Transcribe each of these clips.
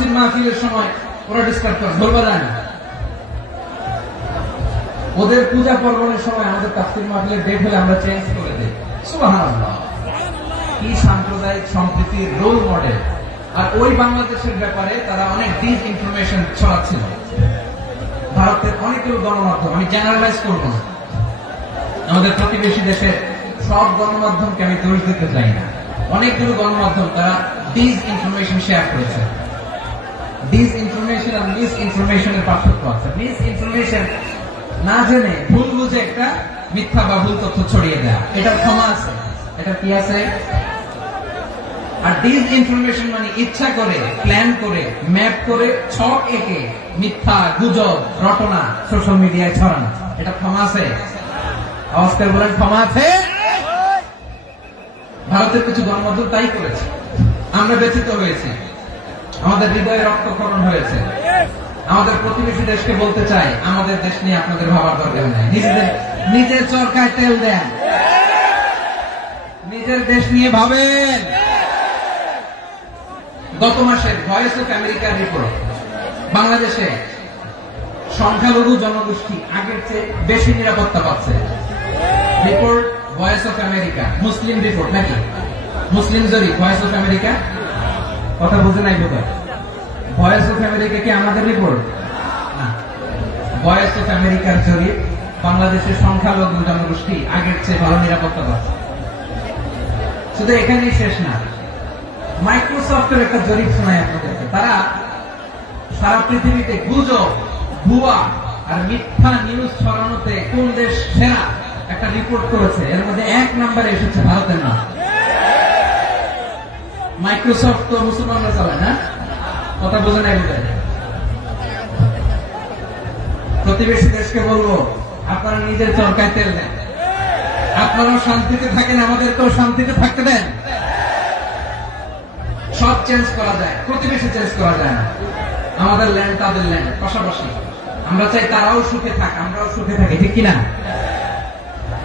তাফসীর মাহফিলের সময় ওরা ডিস্টার্ব করে, বলবা যায় না। ওদের পূজা পার্বণের সময় আমাদের তাফসীর মাহফিলের ডেট হলে আমরা চেঞ্জ করে দেই। সুবহানাল্লাহ, কি সাম্প্রদায়িক সম্প্রীতির রোল মডেল। আর ওই বাংলাদেশের ব্যাপারে তারা অনেক ডিস ইনফরমেশন ছড়াচ্ছিল। ভারতের অনেকগুলো গণমাধ্যম, আমি জেনারেলাইজ করব না, আমাদের প্রতিবেশী দেশের সব গণমাধ্যমকে আমি দোষ দিতে চাই না, অনেকগুলো গণমাধ্যম তারা ডিস ইনফরমেশন শেয়ার করেছে। ডিস ইনফরমেশন আর মিস ইনফরমেশনের পার্থক্য আছে। মিস ইনফরমেশন না জেনে ভুল বুঝে একটা মিথ্যা বা ভুল তথ্য ছড়িয়ে দেয়া, এটার ক্ষমা আছে, এটা কি আছে। আর ডিস ইনফরমেশন মানে ইচ্ছা করে, প্ল্যান করে, ম্যাপ করে, ছক এঁকে মিথ্যা, গুজব, রটনা সোশ্যাল মিডিয়ায় ছড়ানো, এটা ক্ষমা আছে। আওয়াজ করে বলেন ক্ষমা আছে। ভারতের কিছু গণমাধ্যম তাই করেছে, আমরা ব্যথিত হয়েছি, আমাদের হৃদয়ে রক্তক্ষরণ হয়েছে। আমাদের প্রতিবেশী দেশকে বলতে চাই, আমাদের দেশ নিয়ে আপনাদের ভাবার দরকার নেই, নিজের চরকায় তেল দেন, নিজের দেশ নিয়ে ভাবেন। গত মাসের ভয়েস অফ আমেরিকার রিপোর্ট, বাংলাদেশে সংখ্যালঘু জনগোষ্ঠী আগের চেয়ে বেশি নিরাপত্তা পাচ্ছে। Report voice of America, Muslim report নাকি মুসলিম জরিপ, ভয়েস অফ আমেরিকা। কথা বুঝে নাই বোধ হয়। ভয়েস অফ আমেরিকা কি আমাদের রিপোর্ট না, ভয়েস অফ আমেরিকার জরিপ, বাংলাদেশের সংখ্যালঘু জনগোষ্ঠী আগের চেয়ে ভালো নিরাপত্তা পাচ্ছে। শুধু এখানেই শেষ না, মাইক্রোসফটের একটা জরিপ শোনায় আপনাদেরকে। তারা সারা পৃথিবীতে গুজব, ভুয়া আর মিথ্যা নিউজ ছড়ানোতে কোন দেশ সেরা একটা রিপোর্ট করেছে। এর মধ্যে 1 নম্বরে এসেছে ভারতের নাম। মাইক্রোসফট তো মুসলমানরা চালায় না, কথা বোঝে নাই বোধ হয়। প্রতিবেশী দেশকে বলবো, আপনারা নিজের চরকায় তেল দেন, আপনারাও শান্তিতে থাকেন, আমাদেরকেও শান্তিতে থাকতে দেন। সব চেঞ্জ করা যায়, প্রতিবেশী চেঞ্জ করা যায় না। আমাদের ল্যান্ড তাদের ল্যান্ড, পাশাপাশি। আমরা চাই তারাও সুখে থাক, আমরাও সুখে থাকি, ঠিক কিনা?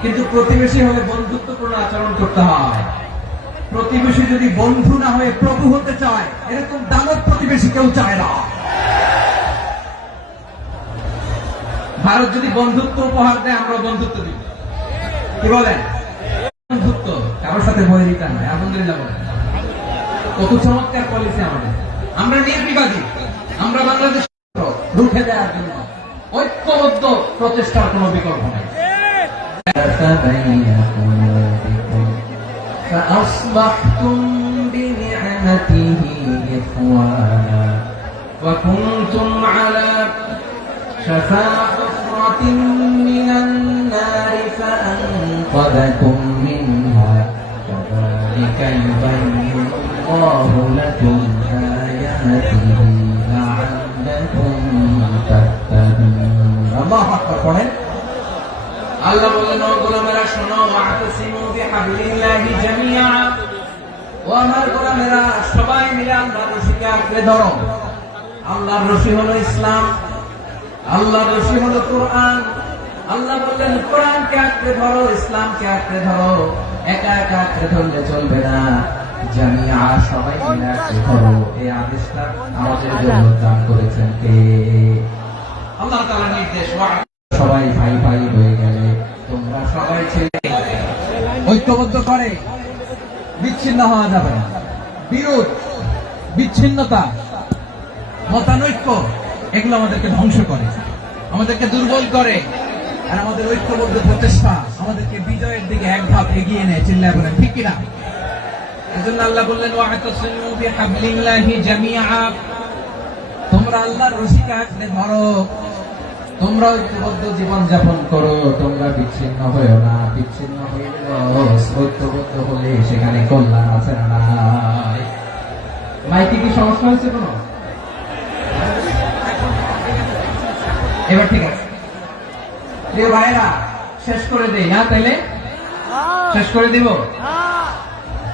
কিন্তু প্রতিবেশী হলে বন্ধুত্বপূর্ণ আচরণ করতে হয়। প্রতিবেশী যদি বন্ধু না হয়ে প্রভু হতে চায়, এরকম দানব প্রতিবেশী কেউ চায় না। ভারত যদি বন্ধুত্ব উপহার দেয়, আমরা বন্ধুত্ব দিব। কি বলেন? বন্ধুত্ব কারোর সাথে বৈরিতা নয়। আলহামদুলিল্লাহ বলেন, কত চমৎকার পলিসি আমাদের। আমরা নির্বিবাদী, আমরা বাংলাদেশ রুখে দেওয়ার জন্য ঐক্যবদ্ধ প্রচেষ্টার কোন বিকল্প নেই। فأصبحتم بنعمته إخوانا وكنتم على شفا حفرة من النار فأنقذكم منها كذلك يبين الله لكم آياته لعلكم تهتدون الله أكبر আল্লাহ বললেন, ও গোলামেরা শোনো, ওয়াতাসিমু বিহাবলিল্লাহি জামিআ, ও আমার গোলামেরা সবাই মিলে আল্লাহর রশিকে আঁকড়ে ধরো। আল্লাহর রশি হলো ইসলাম, আল্লাহর রশি হলো কোরআন। আল্লাহ বললেন কোরআনকে আঁকড়ে ধরো, ইসলামকে আঁকড়ে ধরো। একা একা আঁকড়ে ধরলে চলবে না, জামিআ সবাই মিলে আঁকড়ে ধরো। এই আদেশটা আমাদের জন্য দান করেছেন কে? আল্লাহ তাআলার নির্দেশ। সবাই ভাই ভাই হয়ে গেলে তোমরা সবাই ছেলে ঐক্যবদ্ধ করে বিচ্ছিন্ন হওয়া যাবে না। বিরোধ, বিচ্ছিন্নতা, মতানৈক্য এগুলো আমাদেরকে ধ্বংস করে, আমাদেরকে দুর্বল করে। আর আমাদের ঐক্যবদ্ধ প্রচেষ্টা আমাদেরকে বিজয়ের দিকে এক ধাপ এগিয়ে নেয়। চিল্লায় বলেন ঠিক কিনা? এজন্য আল্লাহ বললেন, ওয়াতাসিমু বিহাবলিল্লাহি জামিআ, তোমরা আল্লাহর রশিকে আঁকড়ে ধরো, তোমরা ঐক্যবদ্ধ জীবন যাপন করো, তোমরা বিচ্ছিন্ন হয়েও না। বিচ্ছিন্ন হয়ে ঐক্যবদ্ধ হলে সেখানে কল্যাণ আছে না নাই? মাইকে কি সমস্যা হয়েছে কোনো? এবার ঠিক আছে প্রিয় ভাইরা, শেষ করে দেই না? তাইলে শেষ করে দিব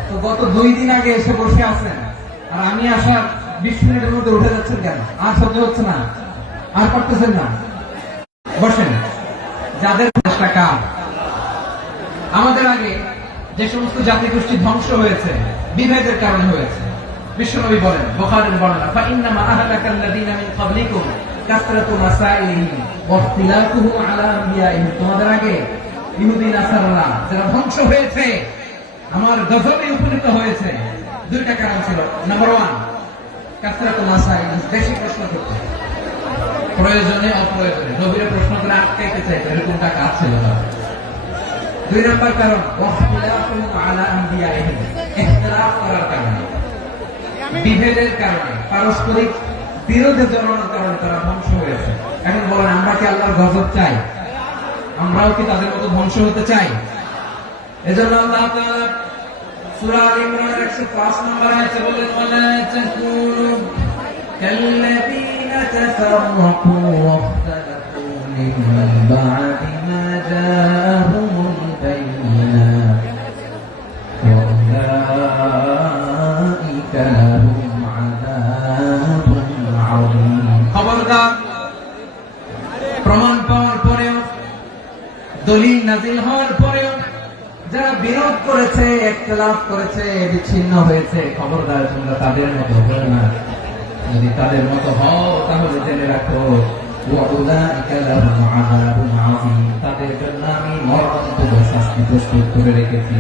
তো। গত 2 দিন আগে এসে বসে আছেন, আর আমি আসার 20 মিনিটের মধ্যে উঠে যাচ্ছেন কেন? আর সহ্য হচ্ছে না, আর পারতেছেন না? বসেন। যাদের টাকা আমাদের আগে যে সমস্ত জাতিগোষ্ঠী ধ্বংস হয়েছে, বিভেদের কারণে হয়েছে, বিশ্বনবী বলেন বুখারীর বর্ণনা ফাইন্নামা আহলাকাল্লাযীনা মিন ক্বাবলিকুম কাসরাতু মাসাইলিহিম ওয়া ইখতিলাফুহুম আলা আনবিয়াইহিম। তোমাদের আগে ইহুদি নাসারারা যারা ধ্বংস হয়েছে, আমার গজবে উপনীত হয়েছে, দুইটা কারণ ছিল। নাম্বার 1, কাসরাতু মাসাইল, বেশি প্রশ্ন করতে, প্রয়োজনে অপ্রয়োজনে নবীর প্রশ্ন করে আটকাইতে চাইতো, এরকমটা কাজ ছিল না। 2 নাম্বার কারণ ওয়াখতিলাফুহুম আলা আনবিয়াইহিম, ইখতিলাফ করার কারণে, বিভেদের কারণে, পারস্পরিক বিরোধের জন্মানোর কারণে তারা ধ্বংস হয়েছে। এখন বলেন, আমরা কি আল্লাহর গজব চাই? আমরাও কি তাদের মতো ধ্বংস হতে চাই? এজন্য আল্লাহ তাআলা সূরা আল ইমরানের 105 নম্বর আয়াতে বলেন ওয়ালা তাকুনু কাল্লাযীনা তাফাররাকু ওয়াখতালাফু মিন বা'দি মা জাআহুমুল বায়িনাত ওয়া উলাইকা লাহুম আযাবুন আযীম। খবরদার, প্রমাণ পাওয়ার পরেও, দলিল নাযিল হওয়ার পরেও যারা বিরোধ করেছে, ইখতিলাফ করেছে, বিচ্ছিন্ন হয়েছে, খবরদার তোমরা তাদের মতো হও না। যদি তাদের মতো হও তাহলে জেনে রাখো ওয়া উলাইকা লাহুম আযাবুন আযীম, তাদের জন্য আমি মরণান্তর শাস্তি প্রস্তুত করে রেখেছি।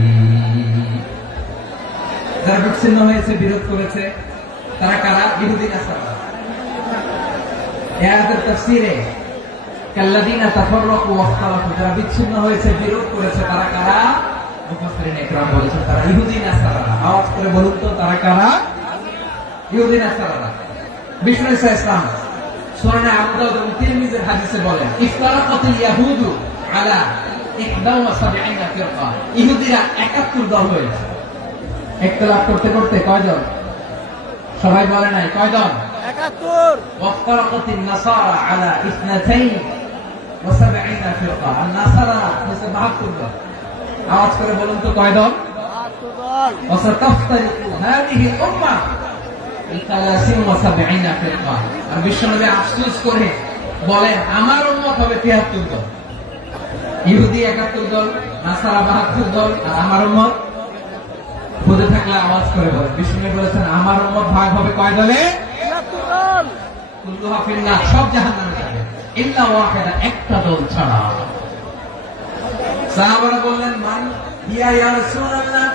যারা বিচ্ছিন্ন হয়েছে, বিরোধ করেছে, তারা কারা? ইহুদি নাসারা। এই আয়াতের তাফসীরে কাল্লাযীনা তাফাররাকু ওয়াখতালাফু, যারা বিচ্ছিন্ন হয়েছে, বিরোধ করেছে, তারা কারা? মুফাসসিরিন ইকরাম বলেছেন তারা ইহুদি নাসারা। আওয়াজ করে বলুন তো, তারা কারা? ইহুদি নাসারা। বিষ্ণু ঈসা ইসলাম সুনানে আবু দাউদ এবং তিরমিজির হাদিসে বলেন ইফতারাকাতিল ইয়াহুদু আলা 71 ফিরকা, ইহুদিরা 71 দল হয়েছে। ইখতিলাফ করতে করতে কয়জন? সবাই বলে নাই, কয়জন? 71। ওয়াফতারাকাতিন নাসারা আলা 72 ফিরকা, আর নাসারা হচ্ছে 72 দল। আওয়াজ করে বলুন তো, কয় দল? 72 দল। ওয়াসাতাফতারিকু হাদিহিল উম্মাহ ইলা 73 ফিরকা, আর বিশ্বনবী আফসোস করে বলেন আমার উম্মত হবে 73 দল। ইহুদি 71 দল, নাসারা 72 দল, আর আমার উম্মত বুঝে থাকলে আওয়াজ করে বলেন। বিষ্ণু বলেছেন আমার উম্মত ভাগ হবে কয় দলে? 73 দল। কুল্লুহা ফিন্নার, সব জাহান্নামে যাবে ইল্লা ওয়াহিদা, একটা দল ছাড়া। সাহাবারা বললেন মান হিয়া ইয়া রাসূলুল্লাহ,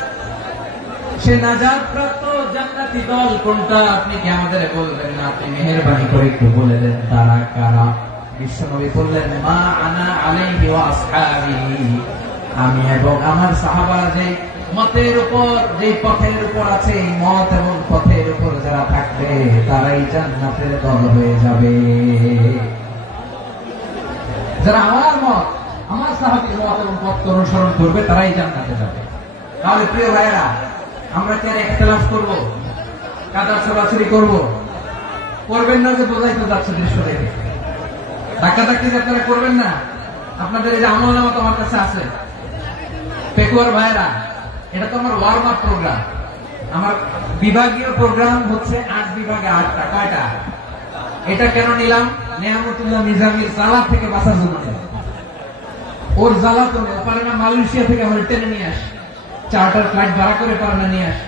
সে নাজাত প্রাপ্ত জান্নাতি দল কোনটা? আপনি কি আমাদের বলবেন না? আপনি মেহেরবানি করে একটু বলে দেন তারা কারা। বিশ্বনবী বললেন মা আনা আলাইহি ওয়া আসহাবি, আমি এবং আমার সাহাবারা যে মতের উপর, যে পথের উপর আছে, এই মত এবং পথের উপর যারা থাকবে তারাই জান্নাতের দল হয়ে যাবে। যারা আমার মত, আমার সাহাবীর মত এবং পথ অনুসরণ করবে তারাই জান্নাতে যাবে। তাহলে প্রিয় ভাইরা, আমরা কি আর ইখতিলাফ করব, কাদা ছড়াছড়ি করব? করবেন না যে বোঝাই তো যাচ্ছে দৃশ্য দেখে। ধাক্কাধাক্কি আপনারা করবেন না। আপনাদের এই যে আমলনামা তো আমার কাছে আছে, পেকুয়ার ভাইরা, এটা তো আমার ওয়ার্ম আপ প্রোগ্রাম। আমার বিভাগীয় প্রোগ্রাম হচ্ছে 8 বিভাগে 8টা। কয়টা? এটা কেন নিলাম? নেয়ামতুল্লাহ নিজামীর জ্বালা থেকে বাঁচার জন্য। ওর জ্বালা তো পারে না, মালয়েশিয়া থেকে আমার টেনে নিয়ে আসে, চার্টার ফ্লাইট ভাড়া করে পারে না নিয়ে আসে।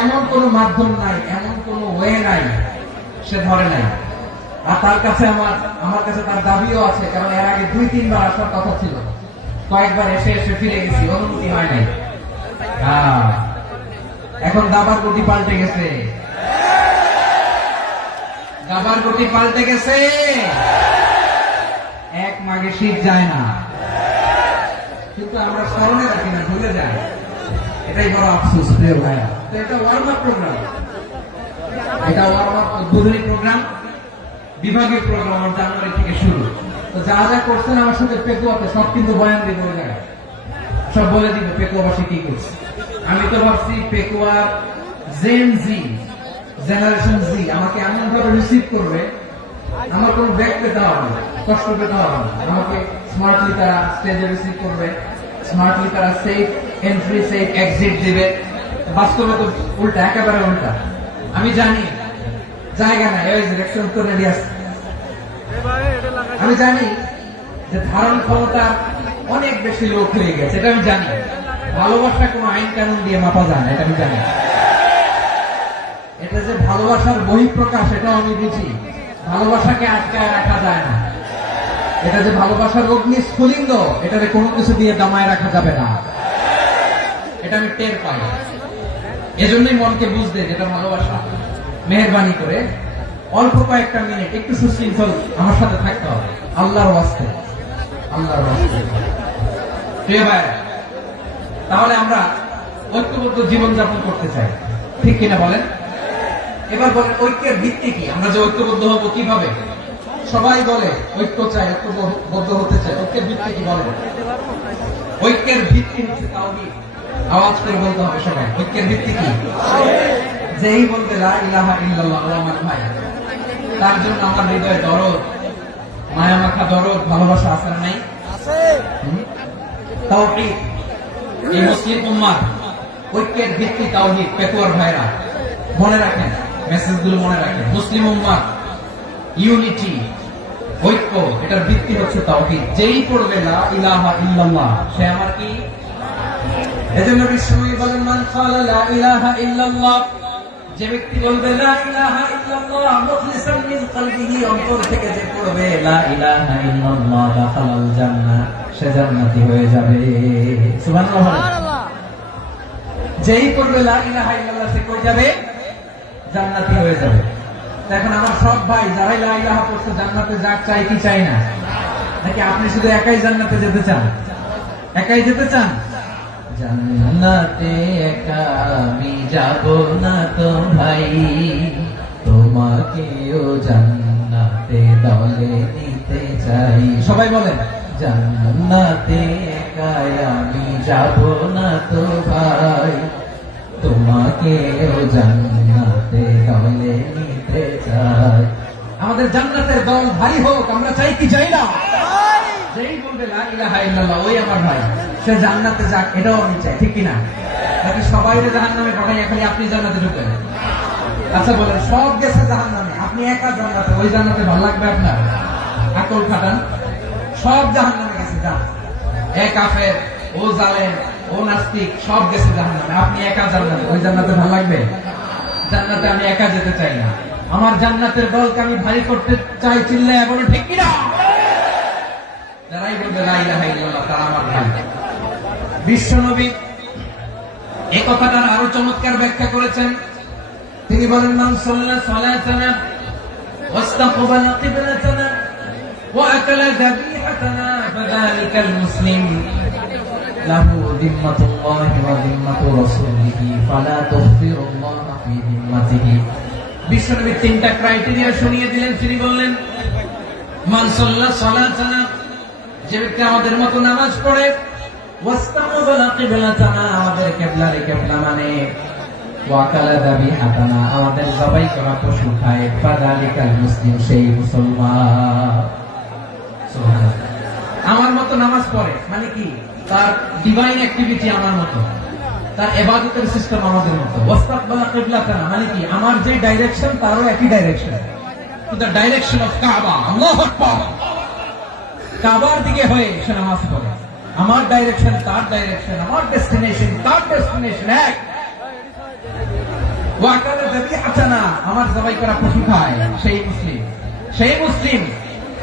এমন কোন মাধ্যম নাই, এমন কোন ওয়ে নাই সে ধরে নাই। আর তার কাছে আমার কাছে তার দাবিও আছে, কারণ এর আগে 2-3 বার আসার কথা ছিল, কয়েকবার এসে এসে ফিরে গেছি, অনুমতি হয় নাই। এখন দাবার গতি পাল্টে গেছে, দাবার গতি পাল্টে গেছে। এক মাঘে শীত যায় না, কিন্তু আমরা স্মরণে রাখি না, ভুলে যাই। এটাই বড় আফসোস প্রিয় ভাইয়া। তো এটা ওয়ার্ম আপ প্রোগ্রাম, এটা ওয়ার্ম আপ উদ্বোধনী প্রোগ্রাম, বিভাগীয় প্রোগ্রাম জানুয়ারি থেকে শুরু। তো যা যা করছেন আমার সাথে পেকুয়াতে সব কিন্তু বয়ান দিব, ওই জায়গায় সব বলে দিব পেকুয়াবাসী কি করছে। আমি তো ভাবছি পেকুয়ার জেন জি, জেনারেশন জি আমাকে এমন ভাবে রিসিভ করবে, আমার কোনো ব্যাগ পেতে হবে না, কষ্ট পেতে হবে না। আমাকে স্মার্টলি তারা স্টেজে রিসিভ করবে, স্মার্টলি তারা সেফ এন্ট্রি, সেফ এক্সিট দিবে। বাস্তবে তো উল্টা, একেবারে উল্টা। আমি জানি জায়গা নাই, ওই যে উত্তর রেডি আছে। আমি জানি যে ধারণ ক্ষমতা অনেক বেশি লোক হয়ে গেছে, এটা আমি জানি। ভালোবাসা কোনো আইন কানুন দিয়ে মাপা যায় না, এটা আমি জানি। এটা যে ভালোবাসার বহিঃপ্রকাশ এটা আমি বুঝি, ভালোবাসাকে আটকায় রাখা যায় না। এটা যে ভালোবাসার অগ্নি স্ফুলিঙ্গ, এটাকে কোনো কিছু দিয়ে দামায় রাখা যাবে না, এটা আমি টের পাই। এজন্যই মনকে বুঝতে যেটা ভালোবাসা। মেহেরবানি করে অল্প কয়েকটা মিনিট একটু সুশৃঙ্খল আমার সাথে থাকতে হবে, আল্লাহর ওয়াস্তে, আল্লাহর ওয়াস্তে। প্রিয় ভাই, তাহলে আমরা ঐক্যবদ্ধ জীবনযাপন করতে চাই, ঠিক কিনা বলেন? এবার বলেন ঐক্যের ভিত্তি কি? আমরা যে ঐক্যবদ্ধ হবো কিভাবে? সবাই বলে ঐক্য চাই, ঐক্যবদ্ধ হতে চাই, ঐক্যের ভিত্তি কি বলেন? ঐক্যের ভিত্তি হচ্ছে তাওহীদ। আওয়াজ করে বলতে হবে সবাই, ঐক্যের ভিত্তি কি? যেই বলতে লা ইলাহা ইল্লাল্লাহ, ও আমার ভাই, তার জন্য আমার হৃদয়ে দরদ, মায়া মাখা দরদ, ভালোবাসা আছে না নাই? আছে। তাওহীদ, এই মুসলিম উম্মাহ ঐক্যের ভিত্তি তাওহীদ। পেকুয়ার ভাইরা মনে রাখেন, মেসেজগুলো মনে রাখেন। মুসলিম উম্মাহ ইউনিটি, ঐক্য, এটার ভিত্তি হচ্ছে তাওহীদ। যেই পড়বে লা ইলাহা ইল্লাল্লাহ, সে আমার কি? এজন্য বিশ্বনবী বলেন, মান ক্বালা লা ইলাহা ইল্লাল্লাহ, যে ব্যক্তি বলবে লা ইলাহা ইল্লাল্লাহ মুখলিসান মিন কলবিহি, অন্তর থেকে যে পড়বে লা ইলাহা ইল্লাল্লাহ, দাখালাল জান্নাহ, সে জান্নাতি হয়ে যাবে। সুবহানাল্লাহ। যেই পড়বে লা ইলাহা ইল্লাল্লাহ, সে কই যাবে? জান্নাতি হয়ে যাবে। এখন আমার সব ভাই যারাই লা ইলাহা পড়ছে জান্নাতে যাক, চাই কি চাই না? নাকি আপনি শুধু একাই জান্নাতে যেতে চান? একাই যেতে চান? জান্নাতে একা আমি যাব না তো ভাই, তোমাকেও জান্নাতে দলে নিতে চাই। সবাই বলেন, জান্নাতে একা আমি যাব না তো ভাই, তোমাকেও জান্নাতে দলে নিতে চাই। আমাদের জান্নাতের দল ভারী হোক, আমরা চাই কি চাই না? যেই বলবে লা ইলাহা ইল্লাল্লাহ, ওই আমার ভাই, সে জান্নাতে যাক, এটাও আমি চাই, ঠিক কিনা? নাকি সবাই জাহান্নামে পাঠাই, খালি আপনি জান্নাতে ঢুকেন? আচ্ছা বলেন, সব গেছে জাহান্নামে, আপনি একা জান্নাতে, ওই জান্নাতে ভালো লাগবে আপনার? আকল খাটান। সব জাহান্নামে গেছে, যান। এ কাফের, ও জালেম, ও নাস্তিক, সব গেছে জাহান্নামে, আপনি একা জান্নাতে, ওই জান্নাতে ভালো লাগবে? জান্নাতে আমি একা যেতে চাই না, আমার জান্নাতের দলকে আমি ভারী করতে চাই। চিল্লায় বলো ঠিক কিনা? যারাই বলবে লা ইলাহা ইল্লাল্লাহ, তারা আমার ভাই। বিশ্বনবী এই কথাটার আরো চমৎকার ব্যাখ্যা করেছেন। তিনি বলেন, মান সাল্লা সালাতানা ওয়াস্তাকবালা কিবলাতানা ওয়া আকালা যাবিহাতানা ফাযালিকাল মুসলিম লাহু যিম্মাতুল্লাহি ওয়া যিম্মাতু রাসূলিহি ফালা তুখফিরুল্লাহ ফি যিম্মাতিহি। বিশ্বনবী তিনটা ক্রাইটেরিয়া শুনিয়ে দিলেন। তিনি বললেন, মান সাল্লা সালাতানা, যে ব্যক্তি আমাদের মতো নামাজ পড়ে, ওয়াস্তাকবালা কিবলাতানা, আমাদের কিবলারে কিবলা মানে, ওয়া আকালা যাবিহাতানা, আমাদের জবাই করা পশু খায়, ফাযালিকাল মুসলিম, সেই মুসলমান। সুবহানাল্লাহ। আমার মতো নামাজ পড়ে মানে কি? তার ডিভাইন অ্যাক্টিভিটি আমার মতো, তার ইবাদতের সিস্টেম আমাদের মতো। ওয়াস্তাকবালা কিবলাতানা মানে কি? আমার যে ডাইরেকশন তারও একই direction, to the direction of কাবা। আল্লাহু আকবার। কাবার দিকে হয়ে সে নামাজ পড়ে। আমার ডাইরেকশন তার ডাইরেকশন, আমার ডেস্টিনেশন তার ডেস্টিনেশন এক। ওয়া আকালা যাবিহাতানা, আমার জবাই করা পশু খায়, সেই মুসলিম। সেই মুসলিম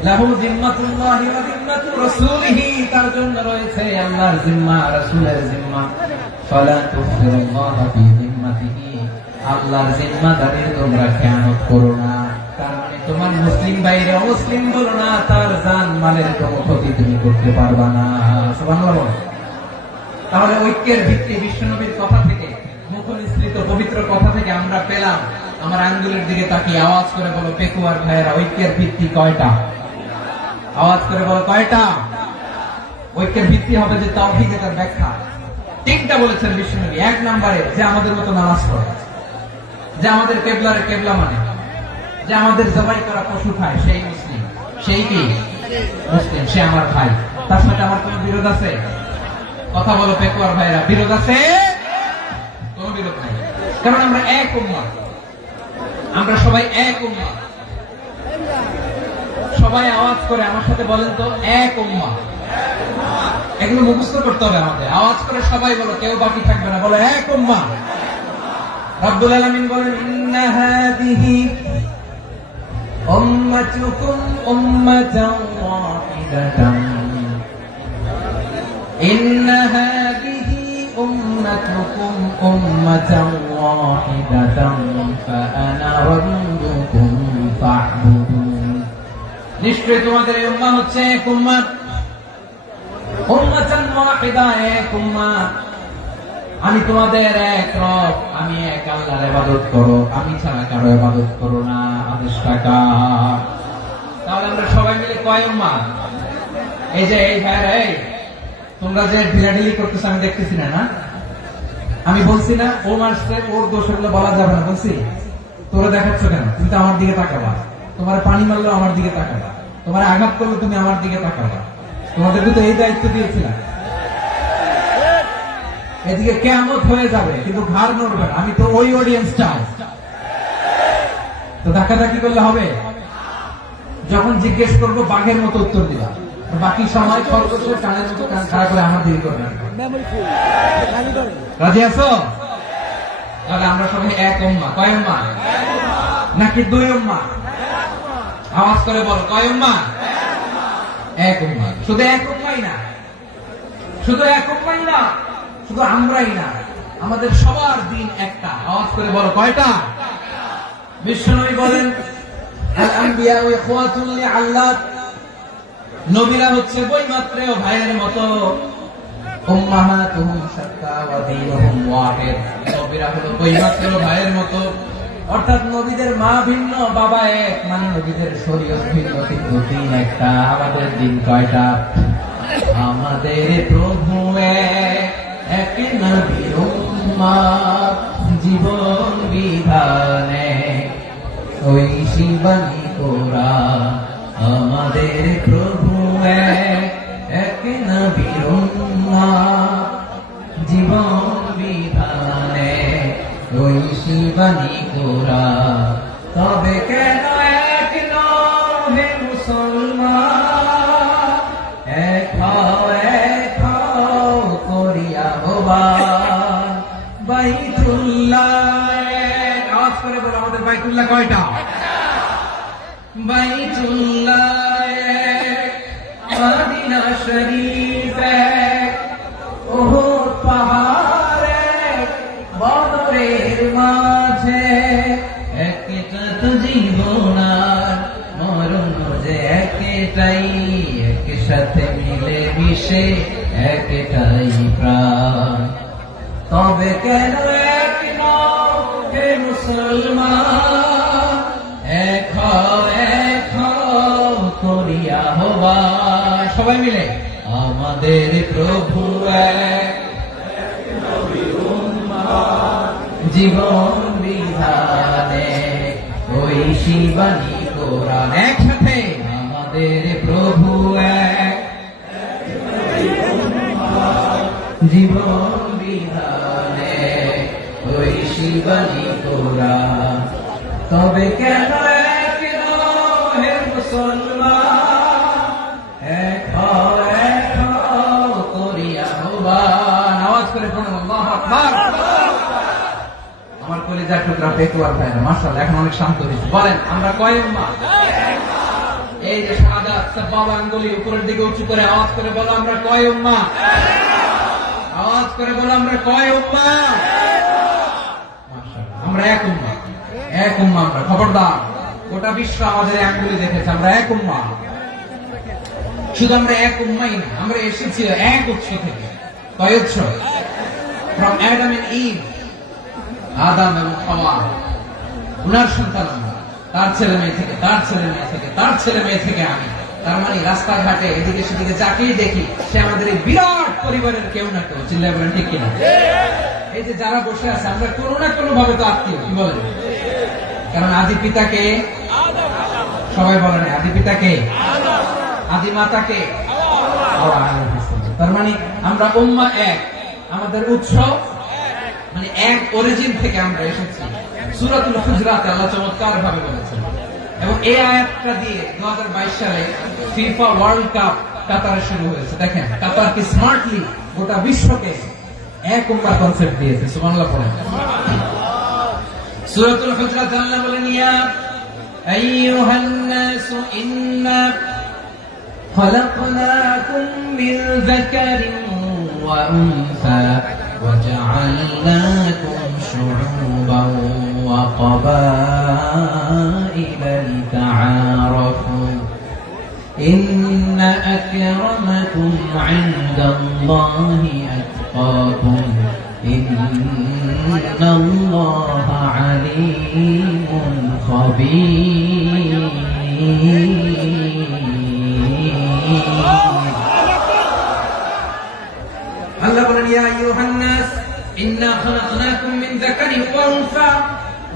লাহু যিম্মাতুল্লাহি ওয়া যিম্মাতু রাসূলিহি, তার জন্য রয়েছে আল্লাহর জিম্মা, রাসূলের জিম্মা। ফালা তুখফিরুল্লাহ ফি যিম্মাতিহি, আল্লাহর জিম্মাদারির তোমরা খেয়ানত করো না। তার মানে তোমার মুসলিম বাইরে অমুসলিম বলো না, তার জান মালের কোনো ক্ষতি তুমি করতে পারবা না। সুবহানাল্লাহ। তাহলে ঐক্যের ভিত্তি বিশ্বনবীর কথা থেকে, মুখনিসৃত পবিত্র কথা থেকে আমরা পেলাম। আমার আঙ্গুলের দিকে তাকিয়ে আওয়াজ করে বলো পেকুয়ার ভাইয়েরা, ঐক্যের ভিত্তি কয়টা? আওয়াজ করে বলো কয়টা? ঐক্যের ভিত্তি হবে যে তাওহীদ, এটার ব্যাখ্যা তিনটা বলেছেন বিশ্বনবী। এক নম্বরে, যে আমাদের মতো নামাজ পড়ে, যে আমাদের কিবলারে কিবলা মানে, যে আমাদের জবাই করা পশু খায়, সেই মুসলিম। সেই কি? মুসলিম, সে আমার ভাই। তার সাথে আমার কোনো বিরোধ আছে? কথা বলো পেকুয়ার ভাইরা, বিরোধ আছে? কোনো বিরোধ নাই, কারণ আমরা এক উম্মাহ, আমরা সবাই এক উম্মাহ। সবাই আওয়াজ করে আমার সাথে বলেন তো, এক উম্মাহ। এগুলো মুখস্থ করতে হবে আমাদের। আওয়াজ করে সবাই বলো, কেউ বাকি থাকবে না, বলো এক উম্মাহ। রব্বুল আলামিন বলেন ইন্না হাদিহি উম্মাতুকুম উম্মাতান ওয়াহিদাতান ইন্না হাদিহি উম্মাতুকুম উম্মাতান ওয়াহিদাতান ফাআনা রাব্বুকুম ফা'বুদুন। নিশ্চয় তোমাদের এই উম্মাহ হচ্ছে এক উম্মাত, উম্মাতান ওয়াহিদা, এক উম্মাত। আমি তোমাদের এক রব, আমি এক আল্লাহর ইবাদত করো, আমি ছাড়া কারো ইবাদত করো না। আদেশটা কার? তাহলে আমরা সবাই মিলে কয় উম্মাহ? এই যে এই ভাইরা, এই তোমরা যে ঢিলাঢিলি করতেছ আমি দেখতেছি না, না আমি বলছি না ও মারছে ওর দোষ, এগুলো বলা যাবে না বলছি? তোরা দেখাচ্ছ কেন? তুমি তো আমার দিকে তাকাবা। তোমার পানি মারলো আমার দিকে তাকাবা, তোমার আঘাত করলো তুমি আমার দিকে তাকাবা। তোমাদেরকে তো এই দায়িত্ব দিয়েছিলাম। এদিকে কিয়ামত হয়ে যাবে কিন্তু ঘাড় নড়বে না। আমি তো ওই অডিয়েন্স চাই। তো ধাক্কাধাক্কি করলে হবে? যখন জিজ্ঞেস করবো বাঘের মতো উত্তর দিবা, বাকি সময় খরগোশের কানের মতো কান খাড়া করে আমার দিকে করবে। রাজি আছো? তাহলে আমরা সবাই এক উম্মাহ। কয় উম্মাহ? নাকি দুই উম্মাহ? আওয়াজ করে বলো, কয় উম্মাহ? এক উম্মাহ। শুধু এক উম্মাহই না, শুধু এক উম্মাহই না, শুধু আমরাই না, আমাদের সবার দিন একটা। আওয়াজ করে বলো, কয়টা? বিশ্বনবী বলেন আল আম্বিয়া ইখওয়াতুন লিআল্লাত, নবীরা হচ্ছে বৈমাত্রেয় ভাইয়ের মতো। উম্মাহাতুহুম শাত্তা ওয়া দীনুহুম ওয়াহিদ, নবীরা হলো বৈমাত্রেয় ভাইয়ের মতো। অর্থাৎ নবীদের মা ভিন্ন, বাবা এক, মানে নবীদের শরীয়ত ভিন্ন কিন্তু দিন একটা। আমাদের দিন কয়টা? আমাদের প্রভু এক নবীর উম্মাহ, জীবন বিধানে ওই শিবানী কোরআন। আমাদের প্রভু এক নবীর উম্মাহ, জীবন বিধানে ওই শিবানী কোরআন। তবে কেন এক নও হে মুসলমান, এক হও করিয়া আহ্বান বাইতুল্লাহ। আওয়াজ করে বলো, আমাদের বাইতুল্লাহ কয়টা? বাইতুল্লাহ, মদিনা শরীফ, ওহদ পাহাড়ে, বদরের মাঝে। একটা তো জীবন আর মরণ যে একটাই, একসাথে মিলে মিশে একটাই প্রাণ। তবে কেন এক নও হে মুসলমান, এক হও করিয়া আহ্বান। সবাই মিলে আমাদের প্রভু এক নবীর উম্মাহ, জীবন বিধানে ওই শিবানী কোরআন। একসাথে আমাদের প্রভু এক জীবন বিধানে ওই শিবানী কোরআন। তবে কেন এক নও হে মুসলমান, এক হও করিয়া আহ্বান। আওয়াজ করে বলুন আল্লাহু আকবার। আমার কলিজার টুকরা পেটুয়ার ভাইরা মাশাআল্লাহ এখন অনেক শান্ত হয়েছে। বলেন আমরা কয় উম্মাহ? এই যে শাহাদাত সাবাবা আঙ্গুলি উপরের দিকে উঁচু করে আওয়াজ করে বলো, আমরা কয় উম্মাহ? আওয়াজ করে বলো, আমরা কয় উম্মাহ? মাশাআল্লাহ, আমরা এক উম্মাহ, এক উম্মাহ। আমরা খবরদার, গোটা বিশ্ব আমাদের আঙ্গুলি দেখেছে, আমরা এক উম্মাহ। শুধু আমরা এক উম্মাহই না, আমরা এসেছি এক উৎস থেকে। কয় উৎস? ফ্রম অ্যাডাম এন্ড ইভ, আদম এবং হাওয়া, উনার সন্তান আমরা, তার ছেলে মেয়ে থেকে, তার ছেলে মেয়ে থেকে, তার ছেলে মেয়ে থেকে আমি। তার মানে রাস্তাঘাটে এদিকে সেদিকে যাকেই দেখি সে আমাদের এই বিরাট পরিবারের কেউ না কেউ। চিল্লায় বলেন ঠিক কিনা? এই যে যারা বসে আছে আমরা কোনো না কোনো ভাবে তো আত্মীয়, কি বলেন? কারণ আদি পিতাকে সবাই বলেন, আদি পিতাকে, আদি মাতাকে। তার মানে আমরা উম্মাহ এক, আমাদের উৎস মানে এক অরিজিন থেকে আমরা এসেছি। সূরাতুল হুজরাতে আল্লাহ চমৎকার ভাবে বলেছেন। এবং এই আয়াতটা দিয়ে 2022 সালে ফিফা ওয়ার্ল্ড কাপ কাতারে শুরু হয়েছে। দেখেন কাতার কি স্মার্টলি গোটা বিশ্বকে এক উম্মাহ কনসেপ্ট দিয়েছে। সুবহানাল্লাহ পড়েন। সূরাতুল হুজরাত আল্লাহ বলেন ইয়া আইয়ুহান নাস ইন্না খলাকনাকুম মিন যাকারিন ওয়া উনসা ওয়া জাআলনাকুম শুউবান ওয়া ক্বাবাইলা লিতাআরাফু ইন্না আকরামাকুম ইনদাল্লাহি আতকাকুম ইন্নাল্লাহা আলীমুন খাবীর। আল্লাহ বলেন ইয়া আইয়ুহান নাস ইন্না খালাকনাকুম মিন যাকারিন ওয়া উনসা,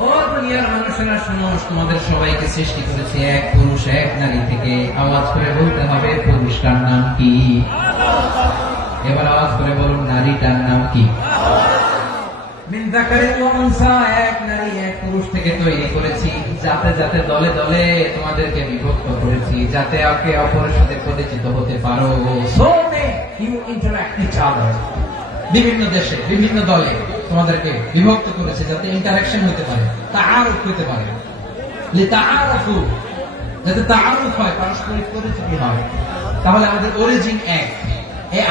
ও দুনিয়ার মানুষেরা শোনো, তোমাদের সবাইকে সৃষ্টি করেছি এক পুরুষ এক নারী থেকে। আওয়াজ করে বলতে হবে পুরুষটার নাম কি? এবার আওয়াজ করে বলুন নারীটার নাম কি? মিন যাকারিন ওয়া উনসা, এক নারী এক পুরুষ থেকে তৈরি করেছি। যাতে যাতে দলে দলে তোমাদেরকে বিভক্ত করেছি, যাতে একে অপরের সাথে পরিচিত হতে পারো। So you interact each other. বিভিন্ন দেশে বিভিন্ন দলে তোমাদেরকে বিভক্ত করেছে যাতে ইন্টারঅ্যাকশন হতে পারে, তাআরুফ হতে পারে। লিতাআরাফু, যাতে তাআরুফ হয়, পারস্পরিক পরিচিতি হয়। তাহলে আমাদের অরিজিন এক। এই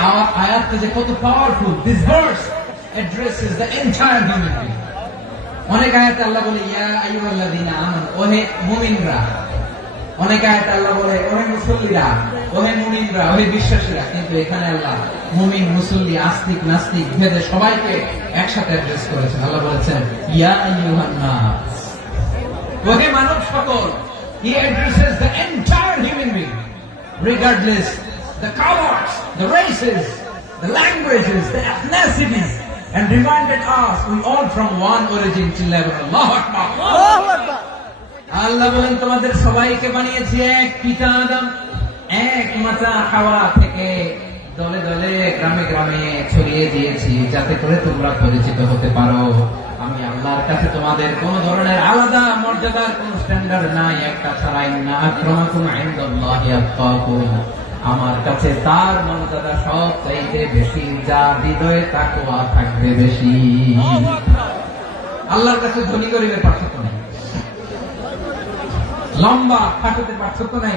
আয়াতটা যে কত powerful! This verse addresses the entire human being. অনেক আয়াতে আল্লাহ বলে ইয়া আইয়ুহাল্লাযীনা আমানু, ওহে মুমিনরা। অনেক আয়াতে আল্লাহ বলে ওহে মুসল্লিরা, ওহে মুমিনরা, ওহে বিশ্বাসীরা। কিন্তু এখানে আল্লাহ মুমিন, মুসল্লি, আস্তিক, নাস্তিক ভেদে সবাইকে একসাথে অ্যাড্রেস করেছেন। আল্লাহ বলেছেন ইয়া আইয়ুহান নাস, ওহে মানব সকল। He addresses the entire human being, regardless the colors, the races, the languages, the ethnicities, and reminded us we all from one origin till ever. Allahu Akbar. Allahu Akbar. আল্লাহ বলেন তোমাদের সবাইকে বানিয়েছি এক পিতা আদম, এক মাতা হাওয়া থেকে। দলে দলে গ্রামে গ্রামে ছড়িয়ে দিয়েছি যাতে করে তোমরা পরিচিত হতে পারো। আমি আল্লাহর কাছে তোমাদের কোন ধরনের আলাদা মর্যাদার কোন স্ট্যান্ডার্ড নাই, একটা ছাড়া। ইন্না আকরামাকুম ইনদাল্লাহি আতকাকুম, আমার কাছে তার মর্যাদা সব চাইতে বেশি, যার হৃদয়ে তাকওয়া থাকবে বেশি। আল্লাহর কাছে ধনী গরিবের পার্থক্য নেই, লম্বা খাটোতে পার্থক্য নাই,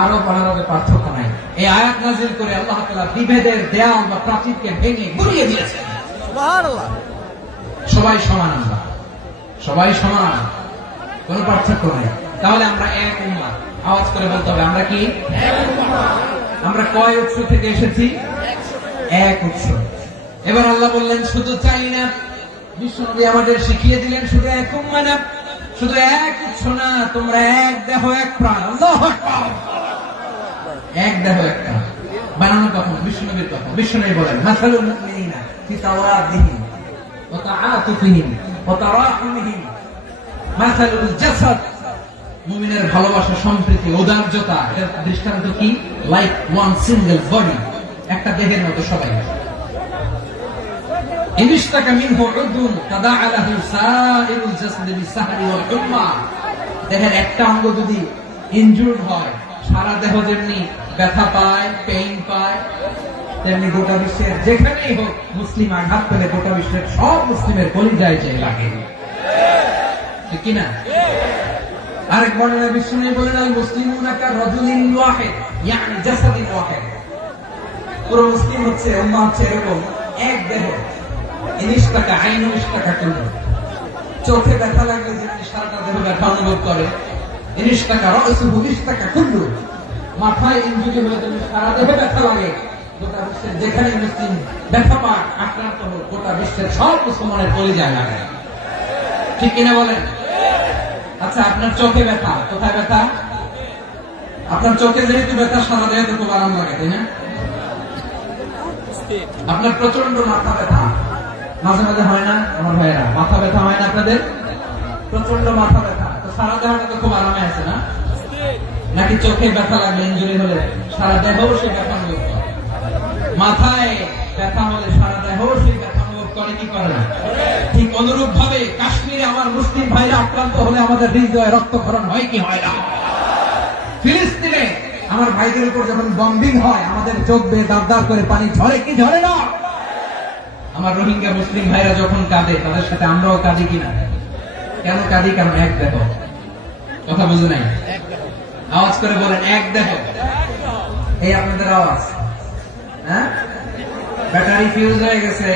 আরব অনারবের পার্থক্য নাই। এই আয়াত নাযিল করে আল্লাহ তাআলা বিভেদের দেয়াল বা প্রাচীরকে ভেঙে গুড়িয়ে দিয়েছেন। সুবহানাল্লাহ। সবাই সমান, আমরা সবাই সমান, কোনো পার্থক্য নাই। তাহলে আমরা এক উম্মাহ। আওয়াজ করে বলতে হবে আমরা কি? এক উম্মাহ। আমরা কয় উৎস থেকে এসেছি? এক উৎস। এবার আল্লাহ বললেন শুধু চাই না, বিশ্বনবী আমাদের শিখিয়ে দিলেন শুধু এক উম্মাহ না, শুধু এক উৎস না, তোমরা এক দেহ এক প্রাণ। আল্লাহু আকবার। এক দেহ এক প্রাণ বানানো কখন? বিশ্বনবীর কথা। বিশ্বনবী বলেন মাসালুল মুমিনিনা ফি তাওয়াদিহিম ওয়া তাআতুফিহিম ওয়া তারাহুমিহিম মাসালুল জাসাদ, মুমিনের ভালোবাসা, সম্প্রীতি, ঔদার্যতা, এর দৃষ্টান্ত কি? লাইক ওয়ান সিঙ্গেল বডি, একটা দেহের মতো সবাই। ইনশতাকা মিনহু উদুন তাদাআ লাহু সাইরুল জাসাদি বিসাহরি ওয়াল হুম্মা, দেহের একটা অঙ্গ যদি ইনজুরড হয়, সারা দেহ যেমনি ব্যথা পায়, পেইন পায়, তেমনি গোটা বিশ্বের যেখানেই হোক মুসলিম আঘাত পেলে গোটা বিশ্বের সব মুসলিমের কলিজায় যে লাগে, ঠিক কিনা? আরেক বর্ণনা বিশ্বনবী বলেন আল মুসলিমুনা কা রাজুলিন ওয়াহিদ, ইয়ানি জাসাদিন ওয়াহিদ। পুরো মুসলিম হচ্ছে, উম্মাহ হচ্ছে এরকম এক দেহ। ইনশতাকা আইনু ইশতাকা কুল্লু, চোখে ব্যথা লাগলে যেমনি সারাটা দেহ ব্যথা অনুভব করে, ইনশতাকা রাসুহু ইশতাকা কুল্লু, মাথায় ইনজুরি হলে যেমনি সারা দেহে ব্যথা লাগে, গোটা বিশ্বের যেখানে মুসলিম ব্যথা পায়, আক্রান্ত হোক, গোটা বিশ্বের সব মুসলমানের কলিজায় লাগে, ঠিক কিনা বলেন? আচ্ছা, আপনার চোখে ব্যথা, কোথায় ব্যথা? আপনার চোখে যেহেতু ব্যথা, সারা দেহে তো খুব আরাম লাগে, তাই না? আপনার প্রচন্ড মাথা ব্যথা মাঝে মাঝে হয় না? আমার ভাইয়েরা, মাথা ব্যথা হয় না আপনাদের? প্রচন্ড মাথা ব্যথা, তো সারা দেহটা তো খুব আরামে আছে না? নাকি চোখে ব্যথা লাগলে, ইনজুরি হলে সারা দেহ সে ব্যথা অনুভব করে? মাথায় ব্যথা হলে সারা দেহ সে ব্যথা অনুভব করে কি করে না? ঠিক অনুরূপ ভাবে কাশ্মীরে আমার মুসলিম ভাইরা আক্রান্ত হলে আমাদের হৃদয়ে রক্তক্ষরণ হয় কি হয় না? ফিলিস্তিনে আমার ভাইদের উপর যখন বম্বিং হয়, আমাদের চোখ বেয়ে দাঁড় দাঁড় করে পানি ঝরে কি ঝরে না? আমার রোহিঙ্গা মুসলিম ভাইরা যখন কাঁদে, তাদের সাথে আমরাও কাঁদি কিনা? কেন কাঁদি? কারণ এক দেখো। কথা বুঝে নাই? আওয়াজ করে বলেন, এক দেখো। এই আপনাদের আওয়াজ, হ্যাঁ? ব্যাটারি ফিউজ হয়ে গেছে।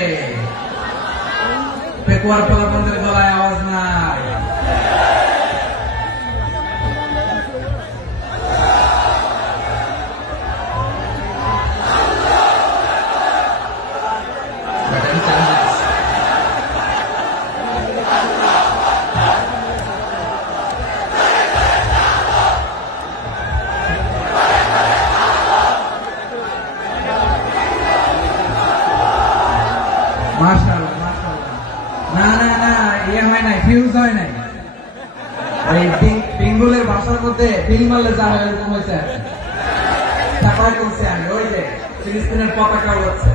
পেকুয়ার পোলাপনদের গলায় আওয়াজ নাই। মাশাআল্লাহ, মাশাআল্লাহ। না না না, ইয়ে হয় নাই, ফিউজ হয় নাই। এই পিঙ্গুলের ভাষার মধ্যে পিল মারলে যা হয় এরকম হয়েছে। তারপরে বলছি আমি, ওই যে ফিলিস্তিনের পতাকা উড়াচ্ছে।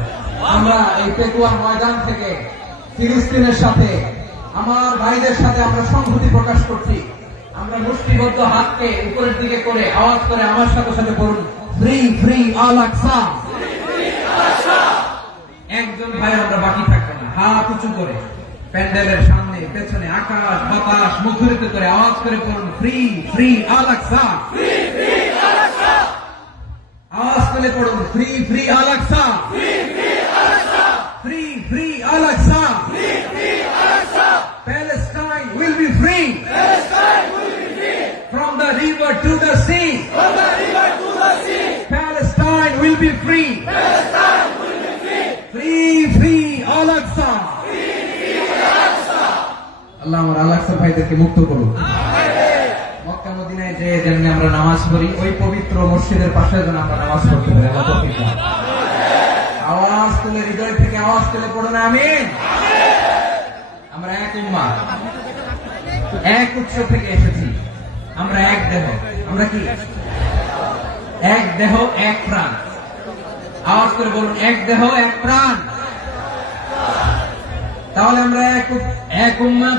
আমরা এই পেকুয়া ময়দান থেকে ফিলিস্তিনের সাথে, আমার ভাইদের সাথে আমরা সংহতি প্রকাশ করছি। আমরা মুষ্টিবদ্ধ হাতকে উপরের দিকে করে আওয়াজ করে আমার সাথে সাথে বলুন, ফ্রি ফ্রি আল আকসা। একজন ভাই আমরা বাকি থাকবো না। হাত উঁচু করে প্যান্ডেলের সামনে পেছনে আকাশ বাতাস মুখরিত করে আওয়াজ করে বলুন, ফ্রি ফ্রি আল আকসা। আওয়াজ করে পড়ুন, free free Al Aqsa. Free free Al Aqsa. Palestine will be free. From the river to the sea. Palestine will be free. Free free Al Aqsa. আল্লাহ আমার আল আকসা ভাইদেরকে মুক্ত করুন। মক্কা মদিনায় যে যেমনি আমরা নামাজ পড়ি, ওই পবিত্র মসজিদের পাশে যেন আমরা নামাজ পড়তে পারি। আওয়াজ তুলে, হৃদয় থেকে আওয়াজ তুলে পড়ুন আমিন। আমরা এক উম্মাহ, এক উৎস থেকে এসেছি। আমরা এক দেহ। আমরা কি? এক দেহ এক প্রাণ। আওয়াজ করে বলুন, এক দেহ এক প্রাণ। তাহলে আমরা এক উম্মাহ,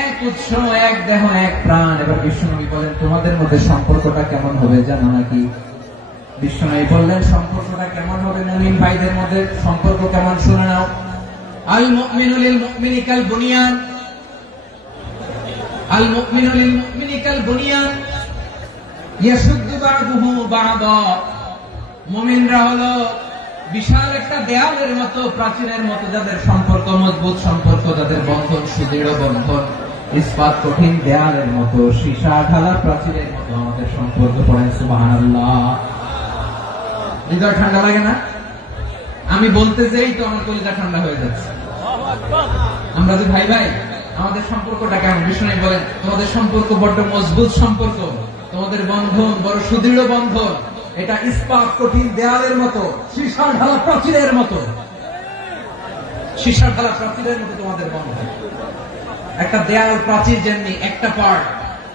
এক উৎস, এক দেহ এক প্রাণ। এবার বিশ্বনবী বলেন, তোমাদের মধ্যে সম্পর্কটা কেমন হবে জানো নাকি? বিশ্বনবী বললেন, সম্পর্কটা কেমন হবে? মুমিন ভাইদের মধ্যে সম্পর্ক কেমন শুনে নাও। আল মুমিনু লিল মুমিনি কাল বুনিয়ান। আল মুমিনু লিল মুমিনি কাল বুনিয়ান ইয়াশুদ্দু বা'দুহু বা'দা। মুমিনরা হলো বিশাল একটা দেয়ালের মতো, প্রাচীরের মতো, যাদের সম্পর্ক মজবুত, সম্পর্ক যাদের বন্ধন সুদৃঢ় বন্ধন, ইস্পাত কঠিন দেয়ালের মতো, সীসা ঢালা প্রাচীরের মতো আমাদের সম্পর্ক। পড়েন সুবহানাল্লাহ। হৃদয় ঠান্ডা লাগে না? আমি বলতে যেই তো আমার কলিজা ঠান্ডা হয়ে যাচ্ছে। আমরা যে ভাই ভাই, আমাদের সম্পর্কটা কেমন? বিষ্ণু বলেন, তোমাদের সম্পর্ক বড্ড মজবুত সম্পর্ক, তোমাদের বন্ধন বড় সুদৃঢ় বন্ধন। এটা ইস্পাত কঠিন দেয়ালের মতো, সীসা ঢালা প্রাচীরের মতো। সীসা ঢালা প্রাচীরের মতো তোমাদের বন্ধন। একটা দেয়াল প্রাচীর যেমনি একটা part,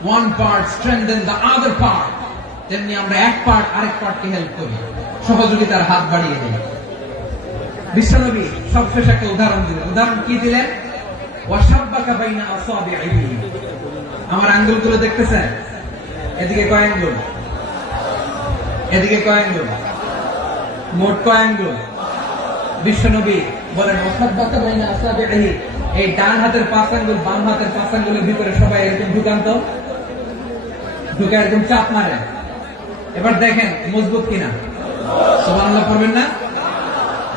one part strengthen the other part, তেমনি আমরা এক পার্ট আরেক পার্টকে হেল্প করি, সহযোগিতার হাত বাড়িয়ে দিই। বিশ্বনবী সবশেষ একটা উদাহরণ দিলেন। উদাহরণ কি দিলেন? ওয়াশাব্বাকা বাইনা আসাবিহি। আমার আঙ্গুলগুলো দেখতেছেন? এদিকে কয় আঙ্গুল? এদিকে কয় আঙ্গুল? মোট কয় আঙ্গুল? বিশ্বনবী বলেন, ওয়াশাব্বাকা বাইনা আসাবিহি। এই ডান হাতের 5 আঙ্গুল বাম হাতের 5 আঙ্গুলের ভিতরে সবাই এরকম ঢুকান তো, ঢুকে এরকম চাপ মারে। এবার দেখেন মজবুত কিনা। সুবহানাল্লাহ পড়বেন না?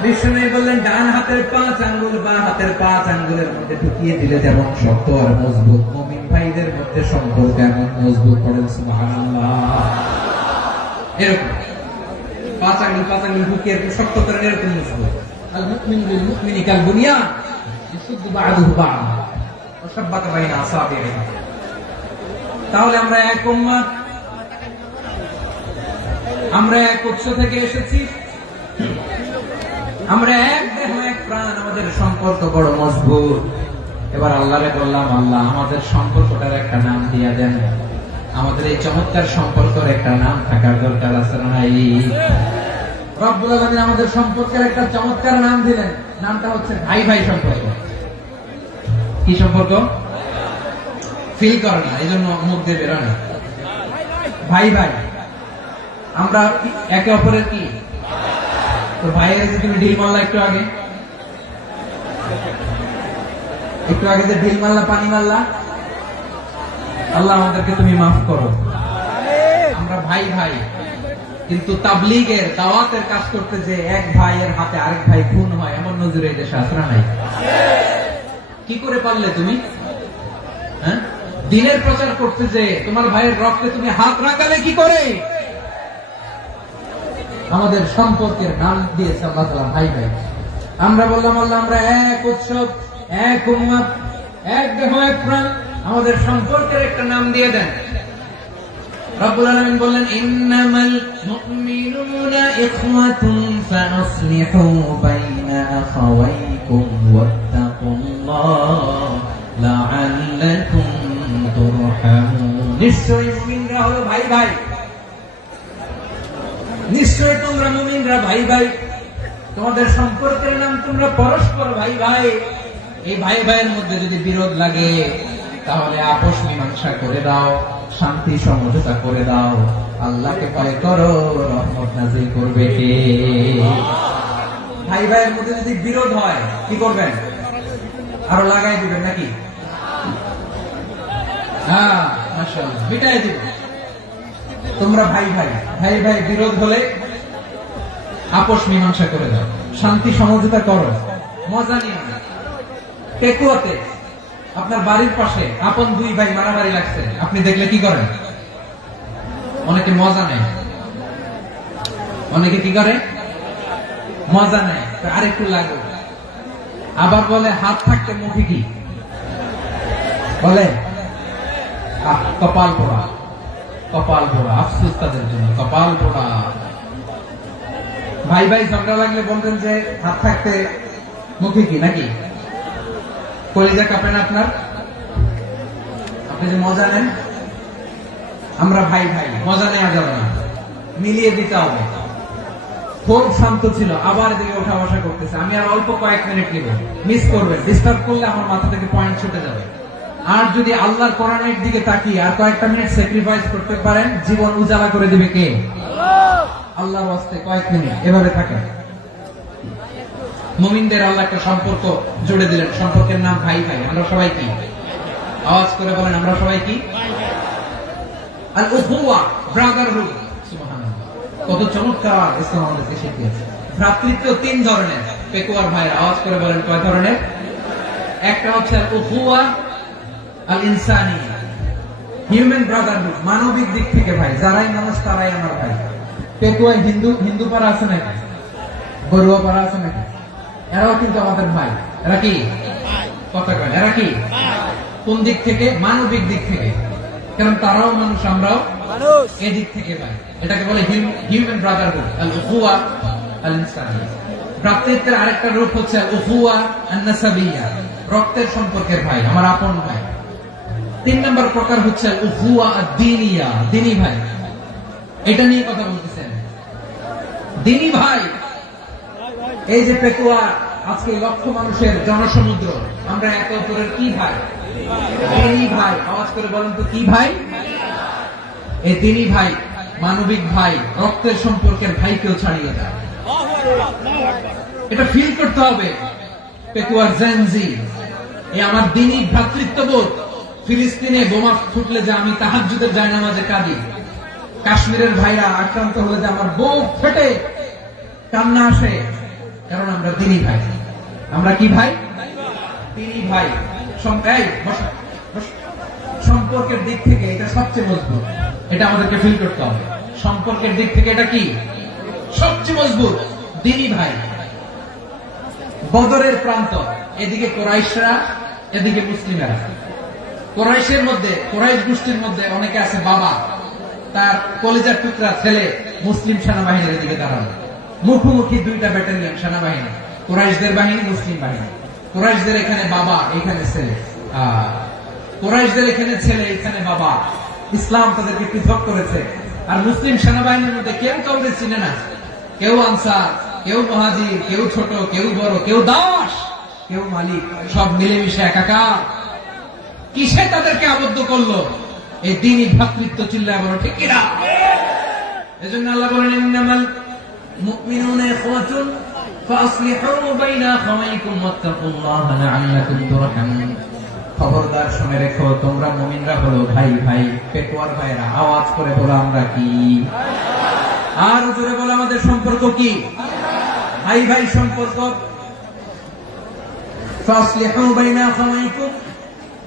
বিষ্ণু বললেন, ডান হাতের 5 আঙ্গুল বাম হাতের 5 আঙ্গুলের মধ্যে ঢুকিয়ে দিলে যেমন শক্ত আর মজবুত, মুমিন ভাইদের মধ্যে সম্পর্ক এমন মজবুত। পড়েন সুবহানাল্লাহ। এরকম 5 আঙ্গুল ঢুকিয়ে শক্ত করেন, এরকম মজবুত। আল মুমিনু লিল মুমিনি কাল বুনিয়ান ইয়াশুদ্দু বা'দুহু বা'দা ওয়াশাব্বাকা বাইনা আসাবিহি। তাহলে আমরা এক উম্মাহ, আমরা এক উৎস থেকে এসেছি, আমরা এক দেহ এক প্রাণ, আমাদের সম্পর্ক বড় মজবুত। এবার আল্লাহরে বললাম, আল্লাহ আমাদের সম্পর্কটার একটা নাম দিয়া দেন। আমাদের এই চমৎকার সম্পর্কের একটা নাম থাকার দরকার আছে না? রব্বুল আলামিন আমাদের সম্পর্কের একটা চমৎকার নাম দিলেন। নামটা হচ্ছে ভাই ভাই সম্পর্ক। কি সম্পর্ক? ফিল করে না, এই জন্য মুখ দিয়ে বেরোয় না। ভাই ভাই, আমরা একে অপরের কি? তো ভাইয়ের যে তুমি ঢিল মারলা একটু আগে, যে ঢিল মারলা, পানি মারলা, আল্লাহ আমাদেরকে তুমি মাফ করো। আমরা ভাই ভাই, কিন্তু তাবলীগের দাওয়াতের কাজ করতে যে এক ভাইয়ের হাতে আরেক ভাই খুন হয়, এমন নজির এই দেশে আছে না নাই? কি করে পারলে তুমি? হ্যাঁ, দিনের প্রচার করতে যে তোমার ভাইয়ের রক্তে তুমি হাত রাখালে কি করে? আমাদের সম্পর্কের নাম দিয়েছে আল্লাহ তাআলা ভাই ভাই। আমরা বললাম আল্লাহ আমরা এক উৎসব, এক উম্মত, এক দেহ, এক প্রাণ, আমাদের সম্পর্কের একটা নাম দিয়ে দেন। রব্বুল আলামিন বললেন ইন্নামাল মুমিনুনা ইখওয়াতুন ফাসলিহু বাইনা আখাওয়াইকুম ওয়াত্তাকুল্লাহ লাআল্লাকুম তুরহামুন। নিশ্চয়ই মুমিনরা হলো ভাই ভাই, নিশ্চয়ই তোমরা মুমিনরা ভাই ভাই, তোমাদের সম্পর্কের নাম তোমরা পরস্পর ভাই ভাই। এই ভাই ভাইয়ের মধ্যে যদি বিরোধ লাগে তাহলে আপোষ মীমাংসা করে দাও, শান্তি সমঝোতা করে দাও। আল্লাহকে ভয় করো, রহমত নাযিল করবে কে? ভাই ভাইয়ের মধ্যে যদি বিরোধ হয় কি করবেন? আরো লাগাই দিবেন নাকি? হ্যাঁ, মাশাআল্লাহ, মিটাই দিবেন। তোমরা ভাই ভাই, ভাই ভাই বিরোধ হলে আপোষ মীমাংসা করে দাও, শান্তি সমঝোতা করো, মজা নিয়ে না। পেকুয়াতে আপনার বাড়ির পাশে আপন দুই ভাই মারামারি লাগছে, আপনি দেখলে কি করেন? অনেকে মজা নেয়, অনেকে কি করে? মজা নেয়, আরেকটু লাগবে। আবার বলে হাত থাকতে মুখে কি বলে? কপাল পোড়া, কপাল পোড়া, আফসোস তাদের জন্য, কপাল পোড়া। ভাই ভাই ঝগড়া লাগলে বলবেন যে হাত থাকতে মুখে কি, নাকি? কলিজা কাঁপে না আপনার? আপনি যে মজা নেন। আমরা ভাই ভাই, মজা নেওয়া যাবে না, মিলিয়ে দিতে হবে। খুব শান্ত ছিল, আবার এদিকে ওঠা বসা করতেছে। আমি আর অল্প কয়েক মিনিট নিব, মিস করবেন। ডিস্টার্ব করলে আমার মাথা থেকে পয়েন্ট ছুটে যাবে। আর যদি আল্লাহর কোরআনের দিকে তাকিয়ে আর কয়েকটা মিনিট স্যাক্রিফাইস করতে পারেন, জীবন উজালা করে দিবে কে? আল্লাহর ওয়াস্তে কয়েক মিনিট এভাবে থাকেন। মুমিনদের আল্লাহ একটা সম্পর্ক জুড়ে দিলেন, সম্পর্কের নাম ভাই ভাই। আমরা সবাই কি? আওয়াজ করে বলেন, আমরা সবাই কি? আল উখুয়া, ব্রাদারহুড। সুবহানাল্লাহ, কত চমৎকার ইসলাম আমাদেরকে শিখিয়েছে। ভ্রাতৃত্ব তিন ধরনের। পেকুয়ার ভাই আওয়াজ করে বলেন, কয় ধরনের? একটা হচ্ছে আল উখুয়া আল ইনসানিয়া, হিউম্যান ব্রাদারহুড, মানবিক দিক থেকে ভাই, যারাই মানুষ তারাই আমার ভাই। পেকুয়ায় হিন্দু পাড়া আছে নাকি? বড়ুয়া পাড়া আছে নাকি? এরাও কিন্তু আমাদের ভাই। এরা কি কথা কয়? এরা কি? কোন দিক থেকে? মানবিক দিক থেকে। কারণ তারাও মানুষ, আমরাও মানুষ, এদিক থেকে ভাই। এটাকে বলে হিউম্যান ব্রাদারহুড, আল উখুয়া আল ইনসানিয়া। ভ্রাতৃত্বের আরেকটা রূপ হচ্ছে আল উখুয়া আন নাসাবিয়া, রক্তের সম্পর্কের ভাই, আমার আপন ভাই। তিন নম্বর প্রকার হচ্ছে আল উখুয়া আদ-দীনিয়া, দ্বীনি ভাই। এটা নিয়ে কথা বলতেছেন, দ্বীনি ভাই। এই যে পেকুয়া, আজকে লক্ষ মানুষের জনসমুদ্র, আমরা একে অপরের কি ভাই? দ্বীনি ভাই। আওয়াজ করে বলেন তো, কি ভাই? এই দ্বীনি ভাই, মানবিক ভাই, রক্তের সম্পর্কের ভাইকেও ছাড়িয়ে দেয়। এটা ফিল করতে হবে। পেকুয়ার জেনজি, এই আমার দ্বীনি ভ্রাতৃত্ববোধ। ফিলিস্তিনে বোমা ফুটলে যে আমি তাহাজ্জুদের জায়নামাজে কাঁদি, কাশ্মীরের ভাইরা আক্রান্ত হলে যে আমার বুক ফেটে কান্না আসে, কারণ আমরা দ্বীনি ভাই। আমরা কি ভাই? দ্বীনি ভাই। সম্পর্কের দিক থেকে এটা সবচেয়ে মজবুত। এটা আমাদেরকে ফিল করতে হবে। সম্পর্কের দিক থেকে এটা কি? সবচেয়ে মজবুত, দ্বীনি ভাই। বদরের প্রান্ত, এদিকে কুরাইশরা, এদিকে মুসলিমেরা। কুরাইশের মধ্যে, কুরাইশ গোষ্ঠীর মধ্যে অনেকে আছে বাবা, তার কলিজার টুকরা ছেলে মুসলিম সেনাবাহিনীর দিকে দাঁড়ানো। মুখোমুখি দুইটা ব্যাটালিয়ন সেনাবাহিনী, কুরাইশদের বাহিনী, মুসলিম বাহিনী। কুরাইশদের এখানে বাবা, এখানে ছেলে। কুরাইশদের এখানে ছেলে, এখানে বাবা। ইসলাম তাদেরকে পৃথক করেছে। আর মুসলিম সেনাবাহিনীর মধ্যে কেউ কাউকে চিনে না। কেউ আনসার, কেউ মুহাজির, কেউ ছোট, কেউ বড়, কেউ দাস, কেউ মালিক, সব মিলেমিশে একাকার। কিসে তাদেরকে আবদ্ধ করলো? এই দ্বীনি ভ্রাতৃত্ব। চিল্লায় বলো ঠিক কিনা? এজন্য আল্লাহ বলেন, ইন্নামাল মুমিনুনা ইখওয়াতুন ফাসলিহু বাইনা আখাওয়াইকুম ওয়াত্তাকুল্লাহা লাআল্লাকুম তুরহামুন। খবরদার শুনে রেখো, তোমরা মুমিনরা হলো ভাই ভাই, পেটুয়ার ভাইরা আওয়াজ করে বলো আমরা কি, আর জোরে বলো আমাদের সম্পর্ক কি, ভাই ভাই সম্পর্ক। ফাসলিহু বাইনা আখাওয়াইকুম,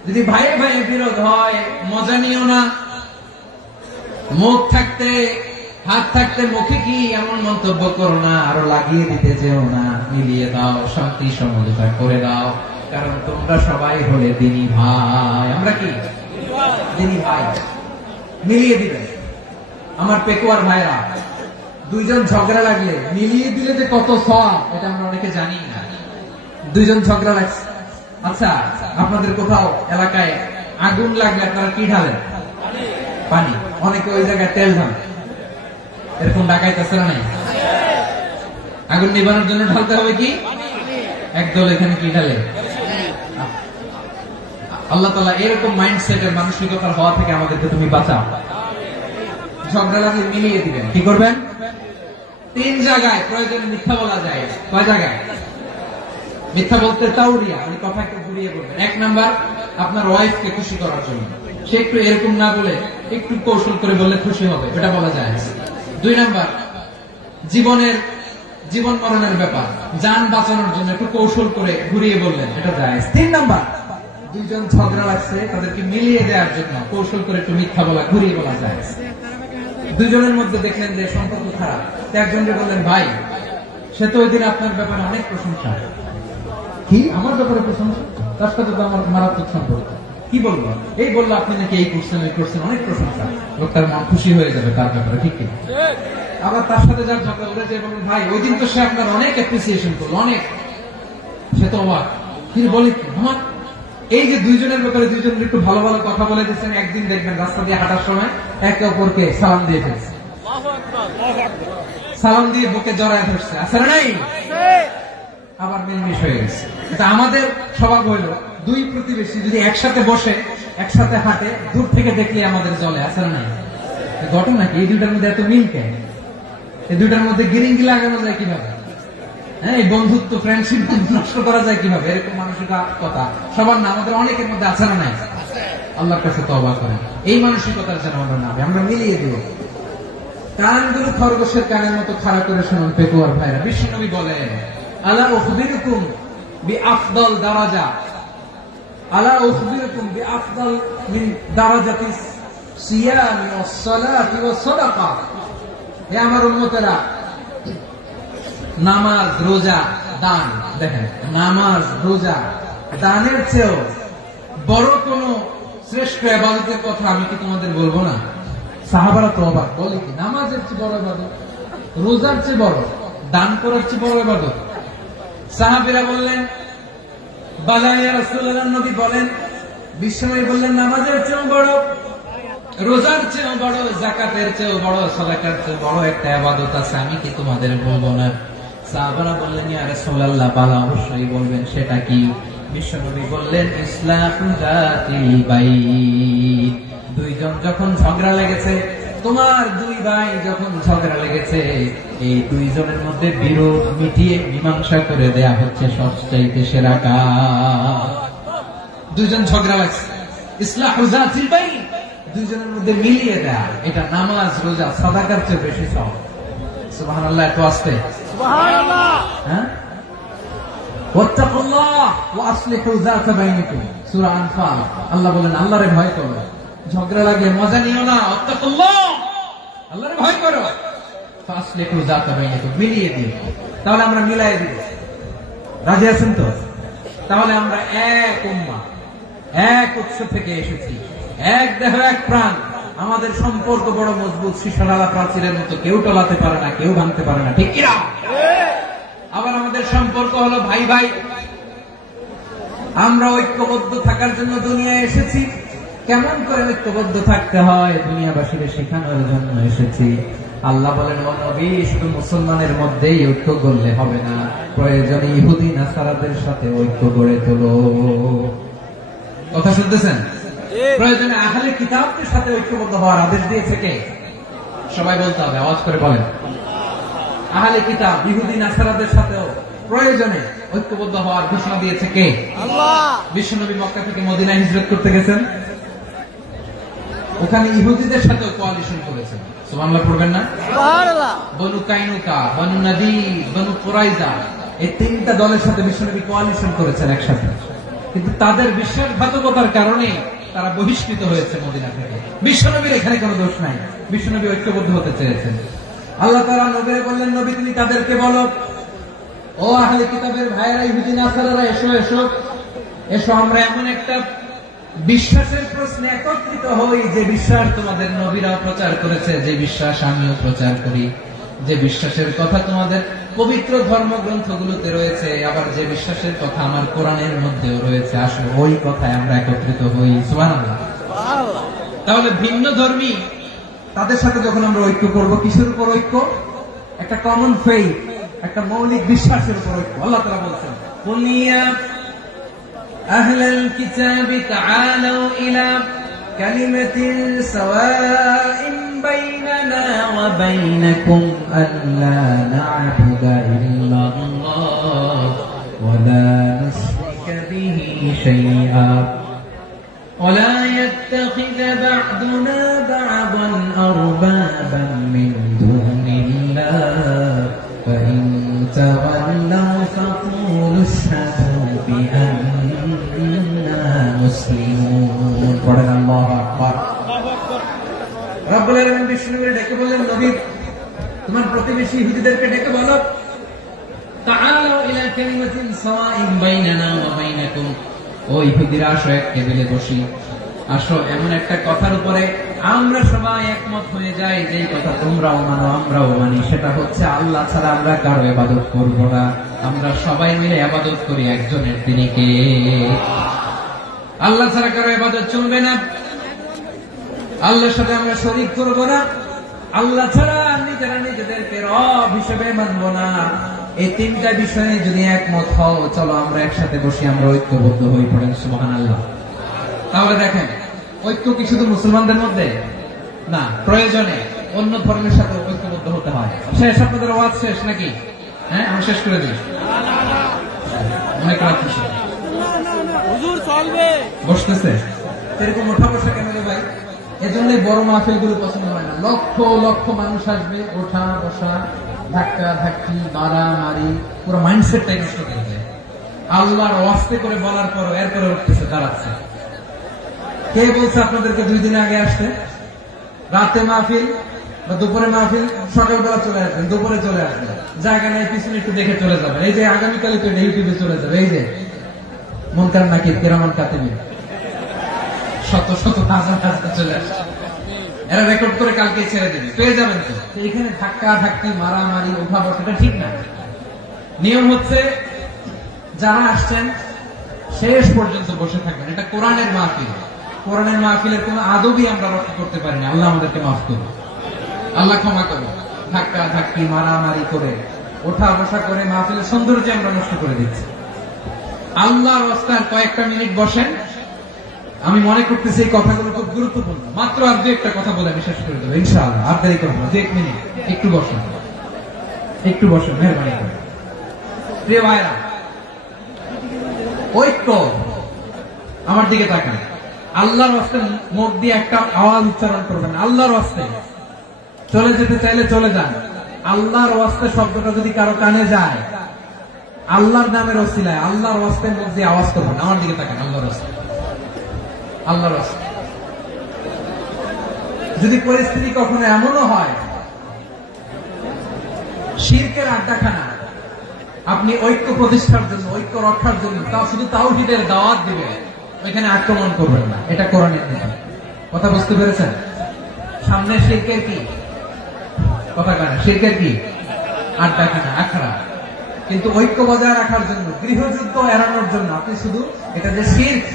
যদি ভাই ভাই বিরোধ হয় মজা নিও না, মুখ থাকতে হাত থাকতে মুখে কি এমন মন্তব্য করো না, আরো লাগিয়ে দিতে যেও না, মিলিয়ে দাও, শান্তি সমঝোতা করে দাও, কারণ তোমরা সবাই হলে দিনী ভাই। আমরা কি দিনী ভাই, মিলিয়ে দিবে। আমার পেকুয়ার ভাইরা, দুইজন ঝগড়া লাগলে মিলিয়ে দিলে যে কত সওয়াব এটা আমরা অনেকে জানি না। দুইজন ঝগড়া লাগছে, আচ্ছা আপনাদের কোথাও এলাকায় আগুন লাগলে আপনারা কি ঢালেন? পানি। অনেকে ওই জায়গায় তেল ঢালে, এরকম ডাকাইতেছে না নাই? আগুন নিবানোর জন্য ঢালতে হবে কি? একদল এখানে কি ঢালে? আল্লাহ তাআলা এরকম মাইন্ডসেটের মানসিকতার হওয়া থেকে আমাদেরকে তুমি বাঁচাও। ঝগড়া লাগলে মিলিয়ে দিবেন। কি করবেন? 3 জায়গায় প্রয়োজনে মিথ্যা বলা যায়। কয় জায়গায় মিথ্যা বলতে? তাওরিয়া, ওই কথাকে ঘুরিয়ে বলবেন। 1 নাম্বার, আপনার ওয়াইফকে খুশি করার জন্য, সে একটু এরকম না বলে একটু কৌশল করে বললে খুশি হবে, এটা বলা যায়। 2 নাম্বার, জীবন মরণের ব্যাপার, জান বাঁচানোর জন্য একটু কৌশল করে ঘুরিয়ে বললেন, এটা যায়। 3 নাম্বার, দুইজন ঝগড়া লাগছে তাদেরকে মিলিয়ে দেওয়ার জন্য কৌশল করে একটু মিথ্যা বলা, ঘুরিয়ে বলা যায়। দুজনের মধ্যে দেখলেন যে সম্পর্ক খারাপ, একজনকে বললেন ভাই, সে তো ওই দিন আপনার ব্যাপারে অনেক প্রশংসা। কি আমার ব্যাপারে প্রশংসা? তার সাথে তো আমার মারাত্মক সম্পর্ক। কি বলবো? এই বললো আপনি নাকি এই করছেন ওই করছেন, অনেক প্রশংসা। লোকটার মন খুশি হয়ে যাবে তার ব্যাপারে, ঠিক কিনা? আবার তার সাথে যার ঝগড়া করে যে বলবেন ভাই ওই দিন তো সে আপনার অনেক অ্যাপ্রিসিয়েশন করলো, অনেক, সে তো অবাক। তিনি বলি আমার এই যে দুইজনের ব্যাপারে দুইজনের একটু ভালো ভালো কথা বলে দিচ্ছেন, একদিন দেখবেন রাস্তা দিয়ে হাঁটার সময় একে অপরকে সালাম দিয়ে ফেলছে, সালাম দিয়ে বুকে জড়ায় ধরছে, আছে না নাই? আবার মিলমিশ হয়ে গেছে। এটা আমাদের স্বভাব হইলো, দুই প্রতিবেশী যদি একসাথে বসে একসাথে হাঁটে, দূর থেকে দেখলে আমাদের জলে, আছে না নাই? ঘটনা কি? এই দুইটার মধ্যে এত মিল কেন? এই দুইটার মধ্যে গিরিঙ্গি লাগানো যায় কিভাবে? হ্যাঁ, এই বন্ধুত্ব ফ্রেন্ডশিপ নষ্ট করা যায় কিভাবে? এরকম মানসিকতা সবার না, আমাদের অনেকের মধ্যে আছে না নাই? আল্লাহর কাছে তওবা করেন, এই মানসিকতার যেন আমরা না, আমরা মিলিয়ে দিব। কানগুলো খরগোশের কানের মতো খাড়া করে শুনুন পেকুয়ার ভাইরা। বিশ্বনবী বলেন, আলা উখবিরুকুম বিআফদাল দারাজা, আলা উখবিরুকুম বিআফদাল মিন দারাজাতিস সিয়ামি ওয়াস সালাতি ওয়াস সাদাকা। হে আমার উম্মতেরা, নামাজ, রোজা, দান, দেখেন নামাজ, রোজা, দানের চেয়েও বড় কোন শ্রেষ্ঠ ইবাদতের কথা আমি কি তোমাদের বলবো না? সাহাবারা তো অবাক, বলে কি নামাজের চেয়ে বড় ইবাদত, রোজার চেয়ে বড়, দান করার চেয়ে বড় ইবাদত? সাহাবীরা বললেন বালা ইয়া রাসূলুল্লাহ। নবী বলেন, বিশ্বনবী বললেন নামাজের চেয়েও বড়, রোজার চেয়েও বড়, যাকাতের চেয়েও বড়, সাদাকার চেয়েও বড় একটা ইবাদত আছে, আমি কি তোমাদের বলবো না? সাহাবারা বললেন ইয়া রাসূলুল্লাহ, বালা অবশ্যই বলবেন, সেটা কি? বিশ্বনবী বললেন ইসলাহু যাতিল বাইন। দুইজন যখন ঝগড়া লেগেছে, তোমার দুই ভাই যখন ঝগড়া লেগেছে, এই দুইজনের মধ্যে বিরোধ মিটিয়ে মীমাংসা করে দেয়া হচ্ছে সবচাইতে সেরা কাজ। দুইজন ঝগড়া লাগছে, ইসলাহু যাতিল বাইন, দুইজনের মধ্যে মিলিয়ে দেয়া, এটা নামাজ, রোজা, সাদাকার চেয়ে বেশি সওয়াব। সুবহানাল্লাহ, একটু আস্তে সুবহানাল্লাহ। হ্যাঁ, ওয়াত্তাকুল্লাহ ওয়া আসলিহু যাতা বাইনিকুম, সূরা আনফাল। আল্লাহ বলেন আল্লাহরে ভয় করো, ঝগড়া লাগলে মজা নিও না, ওয়াত্তাকুল্লাহ, আল্লাহরে ভয় করো, ফাসলিহু যাতা বাইনিকুম, মিলিয়ে দিও। তাহলে আমরা মিলাই দিব, রাজি আছেন তো? তাহলে আমরা এক উম্মাহ, এক উৎস থেকে এসেছি, এক দেহ এক প্রাণ, আমাদের সম্পর্ক বড় মজবুত, শিশারালা প্রাচীরের মতো, কেউ টলাতে পারে না, কেউ ভাঙতে পারে না, ঠিক কিনা? আবার আমাদের সম্পর্ক হলো ভাই ভাই, আমরা ঐক্যবদ্ধ থাকার জন্য দুনিয়ায় এসেছি। কেমন করে ঐক্যবদ্ধ থাকতে হয় দুনিয়াবাসীকে শেখানোর জন্য এসেছি। আল্লাহ বলেন, ও নবী, শুধু মুসলমানের মধ্যেই ঐক্য করলে হবে না, প্রয়োজনে ইহুদি নাসারাদের সাথে ঐক্য গড়ে তোলো। কথা শুনতেছেন? প্রয়োজনে আহলে কিতাবদের সাথে ঐক্যবদ্ধ হওয়ার আদেশ দিয়েছে কে? সবাই বলতে হবে, আওয়াজ করে বলেন। আহলে কিতাব, ইহুদি নাসারাদের সাথেও প্রয়োজনে ঐক্যবদ্ধ হওয়ার ঘোষণা দিয়েছে কে? আল্লাহ। বিশ্বনবী মক্কা থেকে মদিনায় হিজরত করতে গেছেন, ওখানে ইহুদিদের সাথে কোয়ালিশন করেছেন। সুবহানাল্লাহ পড়বেন না? সুবহানাল্লাহ। বনু কাইনুকা, বনু নাদির, বনু কুরাইজা, এই তিনটা দলের সাথে বিশ্বনবী কোয়ালিশন করেছেন একসাথে, কিন্তু তাদের বিশ্বাসঘাতকতার কারণে তারা বহিষ্কৃত হয়েছে মদিনা থেকে। বিশ্বনবীর এখানে কোনো দোষ নাই, বিশ্বনবী ঐক্যবদ্ধ হতে চেয়েছেন। আল্লাহ তাআলা নবীকে বললেন, নবী তুমি তাদেরকে বলো, ও আহলে কিতাবের ভাইয়েরা, ইহুদি নাসারারা, এসো এসো এসো, আমরা এমন একটা বিশ্বাসের প্রশ্নে একত্রিত হই যে বিশ্বাস তোমাদের নবীরাও প্রচার করেছে, যে বিশ্বাস আমিও প্রচার করি, যে বিশ্বাসের কথা তোমাদের পবিত্র ধর্মগ্রন্থগুলোতে রয়েছে, আবার যে বিশ্বাসের কথা আমার কোরআনের মধ্যেও রয়েছে, আসলে ওই কথায় আমরা একত্রিত হই। সুবহানাল্লাহ। তাহলে ভিন্ন ধর্মী তাদের সাথে যখন আমরা ঐক্য করব, কিসের উপর ঐক্য? একটা কমন ফেইথ, একটা মৌলিক বিশ্বাসের উপর ঐক্য। আল্লাহ তাআলা বলছেন, কুল ইয়া আহলাল কিতাবি তাআলু ইলা কালিমাতিন সাওয়াইন বাইনানা ওয়া বাইনাকুম আল্লা না'বুদা ইল্লাল্লাহ ওয়া লা নুশরিকা বিহি শাইআ ওয়া লা ইয়াত্তাখিযা বা'দুনা বা'দান আরবাবান মিন দুনিল্লাহ فإن تولوا فقولوا اشهدوا بأننا مسلمون। পড়েন আল্লাহু আকবার। রব্বুল আলামিন বিষ্ণুকে ডেকে বললেন, নবী তোমার প্রতিবেশী ইহুদিদেরকে ডেকে বলো, তাআলু ইলা কালিমাতিন সাওয়াইন বাইনানা ওয়া বাইনাকুম, ও ইহুদিরা আসো এক টেবিলে বসি, আসো এমন একটা কথার উপরে আমরা সবাই একমত হয়ে যাই, যে কথা তোমরাও মানো আমরাও মানি, সেটা হচ্ছে আল্লাহ ছাড়া আমরা কারো ইবাদত করব না, আমরা সবাই মিলে ইবাদত করি একজনের, তিনি কে? আল্লাহ ছাড়া কারো ইবাদত চলবে না, আল্লাহর সাথে আমরা শরীক করব না, আল্লাহ ছাড়া নিজেরা নিজেদেরকে রব হিসেবে মানব না। এই তিনটা বিষয়ে যদি একমত হও, চলো আমরা একসাথে বসি, আমরা ঐক্যবদ্ধ হয়ে পড়েন। সুবহানাল্লাহ। তাহলে দেখেন, ঐক্য কি শুধু মুসলমানদের মধ্যে না, প্রয়োজনে অন্য ধর্মের সাথে ঐক্যবদ্ধ হতে হয়। শেষ, আপনাদের ওয়াজ শেষ নাকি? হ্যাঁ, আমি শেষ করে দিই। অনেক রাত বসতেছে, এরকম ওঠা বসা কেন রে ভাই? এজন্যই বড় মাহফিল গুলো পছন্দ হয় না। লক্ষ লক্ষ মানুষ আসবে, ওঠা বসা, ধাক্কা ধাক্কি, মারামারি, পুরো মাইন্ডসেটটাই নষ্ট করে দেয়। আল্লাহর ওয়াস্তে করে বলার পর এরপরে উঠতেছে, দাঁড়াচ্ছে। কে বলছে আপনাদেরকে 2 দিন আগে আসতে? রাতে মাহফিল বা দুপুরে মাহফিল, সকালবেলা চলে আসবেন, দুপুরে চলে আসবেন, জায়গা নেই, পিছনে একটু দেখে চলে যাবেন। এই যে আগামীকালে তো ইউটিউবে চলে যাবে, এই যে মুনকার নাকির কিরামান কাতিবিন, শত শত হাজার হাজার চলে আসছে, এরা রেকর্ড করে কালকে ছেড়ে দেবে, পেয়ে যাবেন তো। এখানে ধাক্কা ধাক্কি, মারামারি, উঠা বসাটা ঠিক না। নিয়ম হচ্ছে যারা আসছেন শেষ পর্যন্ত বসে থাকবেন। এটা কোরআনের মাহফিল, কোরআনের মাহফিলের কোন আদবই আমরা রক্ষা করতে পারি না। আল্লাহ আমাদেরকে মাফ করুন, আল্লাহ ক্ষমা করুন। ধাক্কা ধাক্কি, মারামারি করে, ওঠা বসা করে মাহফিলের সৌন্দর্য আমরা নষ্ট করে দিচ্ছি। আল্লাহর রাস্তায় কয়েকটা মিনিট বসেন। আমি মনে করতেছি এই কথাগুলো খুব গুরুত্বপূর্ণ। মাত্র আর 2-1টা কথা বলে আমি শেষ করে দেবো ইনশাআল্লাহ। আর দেরি করবো না, 1 মিনিট একটু বসেন, একটু বসেন, মেহরবানি করে। প্রিয় ভাইরা, ঐক্য, আমার দিকে তাকান। আল্লাহর রাস্তায় মুখ দিয়ে একটা আওয়াজ উচ্চারণ করবেন, আল্লাহর রাস্তায়। চলে যেতে চাইলে চলে যান। আল্লাহর রাস্তায় শব্দটা যদি কারো কানে যায়, আল্লাহর নামের ওসিলায় আল্লাহর রাস্তায় মুখ দিয়ে আওয়াজ করবেন। আমার দিকে তাকান, আল্লাহর রাস্তায়, আল্লাহর রাস্তায়। যদি পরিস্থিতি কখনো এমনও হয় শিরকের আড্ডাখানা, আপনি ঐক্য প্রতিষ্ঠার জন্য, ঐক্য রক্ষার জন্য তাও শুধু তাওহীদের দাওয়াত দিবেন, ওইখানে আক্রমণ করবেন না। এটা কোরআনের নীতি। কথা বুঝতে পেরেছেন? সামনে শিরকের কি কথা কানা, শিরকের কি আড্ডাখানা, আখড়া। কিন্তু ঐক্য বজায় রাখার জন্য, গৃহযুদ্ধ এড়ানোর জন্য আপনি শুধু এটা যে শিরক,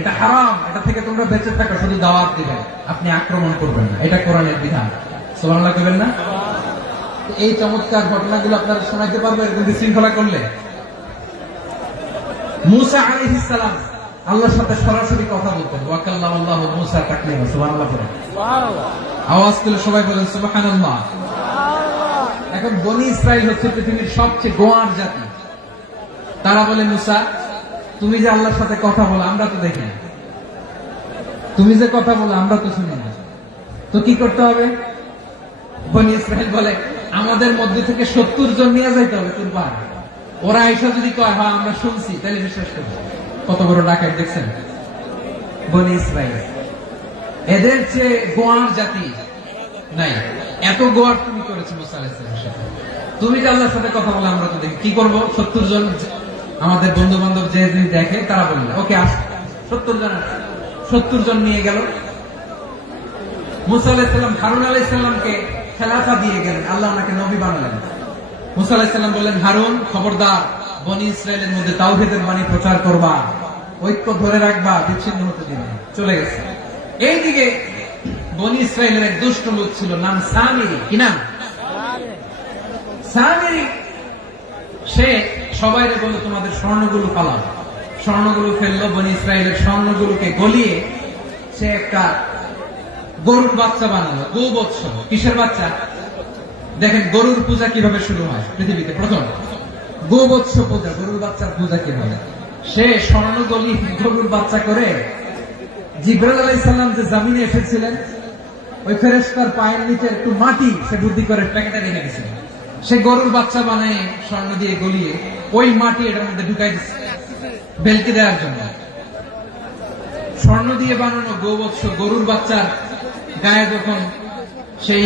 এটা হারাম, এটা থেকে তোমরা বেঁচে থাকো, শুধু দাওয়াত দিবেন, আপনি আক্রমণ করবেন না। এটা কোরআনের বিধান। সুবহানাল্লাহ করবেন না? এই চমৎকার ঘটনাগুলো আপনারা শোনাইতে পারবো এরকম বিশৃঙ্খলা করলে। মুসা আলাইহিস সালাম আল্লাহর সাথে সরাসরি কথা বলতেন। ওয়া কাল্লামাল্লাহু মুসা তাকলিমা। সুবহানাল্লাহ পড়েন, সুবহানাল্লাহ। আওয়াজ তুলে সবাই বলেন সুবহানাল্লাহ। এখন বনি ইসরাইল হচ্ছে পৃথিবীর সবচেয়ে গোয়ার জাতি। তারা বলে, মুসা তুমি যে আল্লাহর সাথে কথা বলো আমরা তো দেখি না, তুমি যে কথা বলো আমরা তো শুনি না, তো কি করতে হবে? বনি ইসরাইল বলে, আমাদের মধ্যে থেকে 70 জন নিয়ে যাইতে হবে তোর বার। ওরা আইসা যদি কয় হ্যাঁ আমরা শুনছি, তাহলে বিশ্বাস করবো। কত বড় ডাকাত দেখছেন বনি ইসরাইল। এদের চেয়ে গোয়ার জাতি নাই। এত গোয়ার তুমি করেছো মুসা আলাইহিস সালামের সাথে। তুমি যে আল্লাহর সাথে কথা বলে আমরা তো দেখি, কি করবো? 70 জন আমাদের বন্ধু বান্ধব যে দেখে তারা বললো ওকে আস, 70 জন 70 জন নিয়ে গেল। মুসা আলাইহিস সালাম হারুন আলাইহিস সালামকে খেলাফা দিয়ে গেলেন, আল্লাহ ওনাকে নবী বানালেন। মুসা আলাইহিস সালাম বললেন, হারুন খবরদার, বনি ইসরায়েলের মধ্যে তাওহীদের বাণী প্রচার করবা, ঐক্য ধরে রাখবা, বিচ্ছিন্ন হতে দিবে না। চলে গেছে। এইদিকে বনি ইসরায়েলের এক দুষ্ট লোক ছিল, নাম সামিরি। কি নাম? সামিরি। সে সবাইরে বলল তোমাদের স্বর্ণগুলো পালাও। স্বর্ণগুলো ফেললো, বনি ইসরায়েলের স্বর্ণগুলোকে গলিয়ে সে একটা গরুর বাচ্চা বানালো। গোবৎস। কিসের বাচ্চা? দেখেন গরুর পূজা কিভাবে শুরু হয় পৃথিবীতে প্রথম, গোবৎস পূজা, গরুর বাচ্চার পূজা কিভাবে। সে স্বর্ণ গলি গরুর বাচ্চা করে জিবরাইল আলাইহিস সালাম যে জমিনে এসেছিলেন, ওই ফেরেশতার পায়ের নিচে একটু মাটি সে বুদ্ধি করে প্যাকেটে রেখে দিয়েছিল। সে গরুর বাচ্চা বানায় স্বর্ণ দিয়ে গলিয়ে ওই মাটি এটার মধ্যে ঢুকাই দিচ্ছে বেলকি দেওয়ার জন্য। স্বর্ণ দিয়ে বানানো গোবৎস গরুর বাচ্চার গায়ে যখন সেই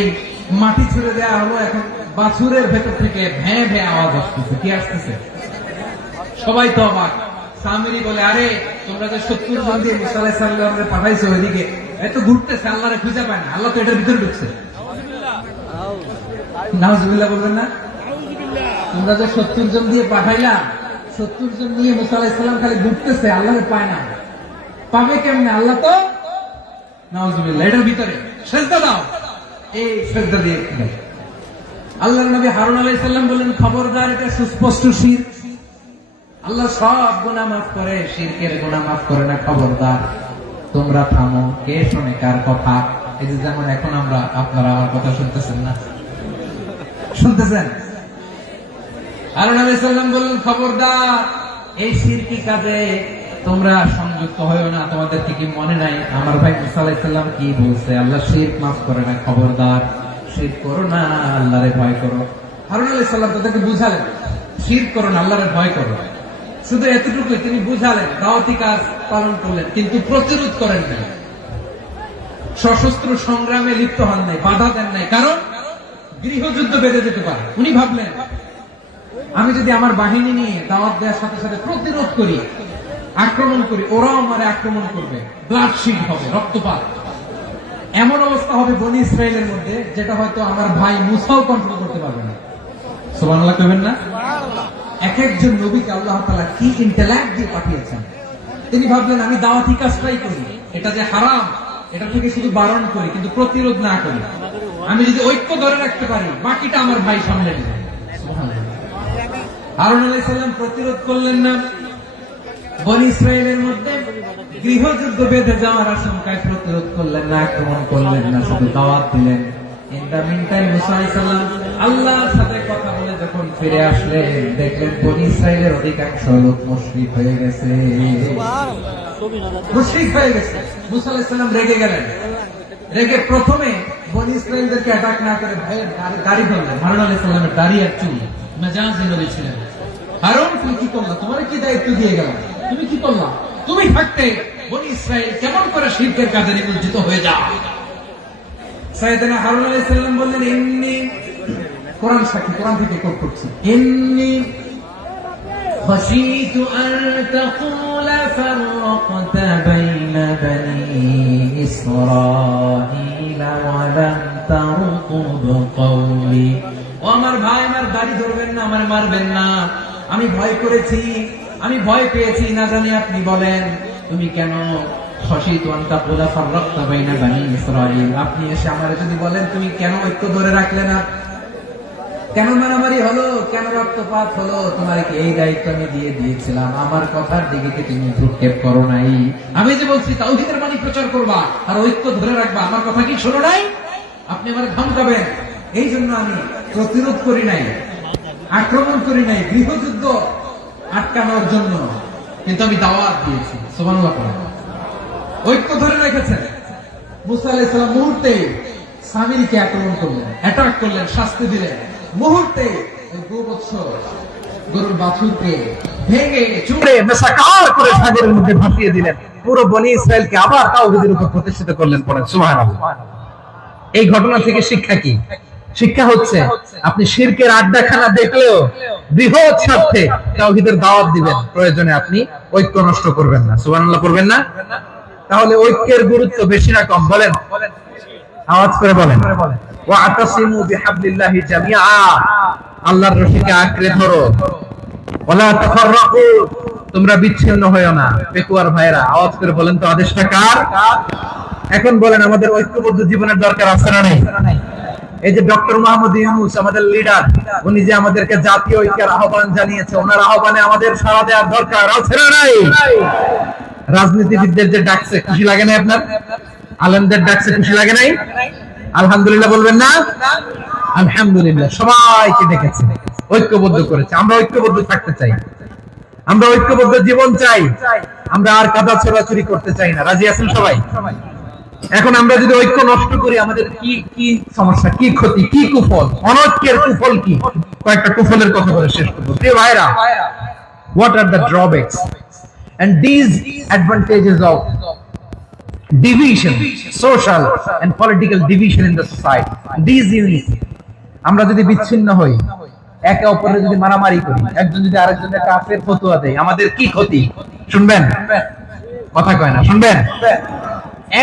মাটি ছুড়ে দেওয়া হলো, এখন বাছুরের ভেতর থেকে ভ্যাঁ ভ্যাঁ আওয়াজ আসতেছে। কি আসতেছে? সবাই তো অবাক। সামিরি বলে, আরে তোমরা যে 70 জন দিয়ে মুসা আলাইহিস সালামকে পাঠাইছো ওইদিকে, এত ঘুরতেছে, আল্লাহরে খুঁজে পায় না, আল্লাহ তো এটার ভিতরে ঢুকছে। নাউজুবিল্লাহ বলবেন না? তোমরা যে 70 জন দিয়ে পাঠাইলা, 70 জন নিয়ে মুসা আলাইহিস সালাম খালি ঘুরতেছে, আল্লাহরে পায় না। পাবে কেমনে? আল্লাহ তো নাউজুবিল্লাহ এটার ভিতরে। সেজদা দাও। এই সেজদা দিয়ে আল্লাহর নবী হারুন আলাইহিস সালাম বললেন, খবরদার, এটা সুস্পষ্ট শিরক। আল্লাহ সব গুনাহ মাফ করে, শিরকের গুনাহ মাফ করে না, খবরদার তোমরা থামো। কে শোনে কার কথা? এই যে যেমন এখন আমরা, আপনারা আমার কথা শুনতেছেন না? শুনতেছেন? হারুন আলাইহিস সালাম বললেন, খবরদার, এই শিরকি কাজে তোমরা সংযুক্ত হয়ো না। তোমাদের কি মনে নাই আমার ভাই মুসা আলাইহিস সালাম কি বলছে? আল্লাহ শিরক মাফ করে না, খবরদার শিরক করো না, আল্লাহরে ভয় করো। হারুন আলাইহিস সালাম তাদেরকে বুঝালেন, শিরক করো না, আল্লাহরে ভয় করো। শুধু এতটুকুই তিনি বুঝালেন, দাওয়াতি কাজ পালন করলেন, কিন্তু প্রতিরোধ করেন নাই, সশস্ত্র সংগ্রামে লিপ্ত হন নাই, বাধা দেন নাই, কারণ গৃহযুদ্ধ বেঁধে যেতে পারে। উনি ভাবলেন, আমি যদি আমার বাহিনী নিয়ে দাওয়াত দেওয়ার সাথে সাথে প্রতিরোধ করি, আক্রমণ করি, ওরাও আমারে আক্রমণ করবে, ব্লাডশিড হবে, রক্তপাত, এমন অবস্থা হবে বনি ইসরায়েলের মধ্যে যেটা হয়তো আমার ভাই মুসাও কন্ট্রোল করতে পারবে না। সুবহানাল্লাহ কইবেন না? এক একজন নবীকে আল্লাহ তাআলা কি ইন্টেলেক্ট দিয়ে পাঠিয়েছেন। তিনি ভাবলেন, আমি দাওয়াতি কাজটাই করি, এটা যে হারাম এটা থেকে শুধু বারণ করি, কিন্তু প্রতিরোধ না করি। আমি যদি ঐক্য ধরে রাখতে পারি, বাকিটা আমার ভাই সামলে নেবে। সুবহানাল্লাহ। হারুন আলাইহিস সালাম প্রতিরোধ করলেন না। বনি ইসরায়েলের মধ্যে গৃহযুদ্ধ বেঁধে যাওয়ার আশঙ্কায় প্রতিরোধ করলেন না, আক্রমণ করলেন না, শুধু দাওয়াত দিলেন। ইন দ্য মিন টাইম মুসা আলাইহিস সালাম আল্লাহর সাথে কথা বলে যখন ফিরে আসলেন, দেখলেন বনি ইসরায়েলের অধিকাংশ লোক মুশরিক হয়ে গেছে। মুশরিক হয়ে গেছে। মুসা আলাইহিস সালাম রেগে গেলেন। রেগে প্রথমে বনি ইসরায়েলদেরকে অ্যাটাক না করে ভয়ের দাড়ি ধরলেন। হারুন আলাইহিস সালামের দাড়ি আর চুল, মেজাজি নবী ছিলেন। হারুন, তুমি কি করলা? তোমার কি দায়িত্ব দিয়ে গেলাম, তুমি কি করলা? তুমি থাকতে বনি ইসরায়েল কেমন করে শিরকের কাজে নিমজ্জিত হয়ে যায়? সাইয়েদনা হারুন আলাইহিস সালাম বললেন, ইন্নী, কোরআন সাক্ষী, কোরআন থেকে কোট করছি, ইন্নী খাশীতু আন তাকুলা ফাররাকতা বাইনা বনি ইসরাঈল ওয়া লাম তারকুব কওলি। ও আমার ভাই, আমার দাড়ি ধরবেন না, আমার মারবেন না। আমি ভয় করেছি, আমি ভয় পেয়েছি, না জানি আপনি বলেন তুমি কেন খাশীতু আন তাকুলা ফাররাকতা বাইনা বনি ইসরাঈল, আপনি এসে আমারে যদি বলেন তুমি কেন ঐক্য ধরে রাখলে না, কেন মারামারি হলো, কেন রক্তপাত হলো, তোমার কি এই দায়িত্ব আমি দিয়ে দিয়েছিলাম? আমার কথার দিকে কি তুমি ভ্রুক্ষেপ করো নাই? আমি যে বলছি তাওহীদের বাণী প্রচার করবা আর ঐক্য ধরে রাখবা, আমার কথা কি শোনো নাই? আপনি আমার ধমকাবেন, এই জন্য আমি প্রতিরোধ করি নাই, আক্রমণ করি নাই, গৃহযুদ্ধ আটকানোর জন্য, কিন্তু আমি দাওয়াত দিয়েছি। সুবহানাল্লাহ পড়েন। ঐক্য ধরে রেখেছেন। মুসা আলাইহিস সালাম মুহূর্তে সামিরীকে আক্রমণ করলেন, অ্যাটাক করলেন, শাস্তি দিলেন। মুহূর্তে গোবৎস গরুর বাছুরকে ভেঙে চুড়ে মেসাকার করে সাগরের মধ্যে ভাসিয়ে দিলেন। পুরো বনি ইসরায়েলকে আবার তাওহীদের উপর প্রতিষ্ঠিত করলেন। পড়েন সুবহানাল্লাহ। এই ঘটনা থেকে শিক্ষা কি? শিক্ষা হচ্ছে আপনি শিরকের আড্ডাখানা দেখলেও বৃহৎ স্বার্থে তাওহীদের দাওয়াত দিবেন, প্রয়োজনে আপনি ঐক্য নষ্ট করবেন না। সুবহানাল্লাহ পড়বেন না? তাহলে ঐক্যের গুরুত্ব বেশি না কম? বলেন, আওয়াজ করে বলেন। ওয়াতাসিমু বিহাবলিল্লাহি জামিআ, আল্লাহর রশিকে আঁকড়ে ধরো। ওয়ালা তাফাররাকু, তোমরা বিচ্ছিন্ন হয়ো না। পেকুয়ার ভাইরা আওয়াজ করে বলেন তো, আদেশটা কার? এখন বলেন, আমাদের ঐক্যবদ্ধ জীবনের দরকার আছে না নাই? এই যে ডক্টর মোহাম্মদ ইউনূস আমাদের লিডার, উনি যে আমাদেরকে জাতীয় ঐক্যের আহ্বান জানিয়েছে, ওনার আহ্বানে আমাদের সাড়া দেওয়ার দরকার আছে না নাই? রাজনীতিবিদদের যে ডাকছে, খুশি লাগে না আপনার? আলেমদের ডাকছে, খুশি লাগে নাই? আলহামদুলিল্লাহ বলবেন না? আলহামদুলিল্লাহ, সবাইকে ডেকেছে, ঐক্যবদ্ধ করেছে। আমরা ঐক্যবদ্ধ থাকতে চাই, আমরা ঐক্যবদ্ধ জীবন চাই, আমরা আর কাদা ছোড়াছুরি করতে চাই না। রাজি আছেন সবাই? এখন আমরা যদি ঐক্য নষ্ট করি, আমাদের কি কি সমস্যা, কি ক্ষতি, কি কুফল? অনৈক্যের কুফল কি? কয়েকটা কুফলের কথা বলে শেষ করব। প্রিয় ভাইরা, what are the drawbacks and these advantages of division, social and political division in the society, these unity? আমরা যদি বিচ্ছিন্ন হই, একে অপরের যদি মারামারি করি, একজন যদি আরেকজনের কাফের ফতোয়া দেয়, আমাদের কি ক্ষতি? শুনবেন? কথা কয় না, শুনবেন?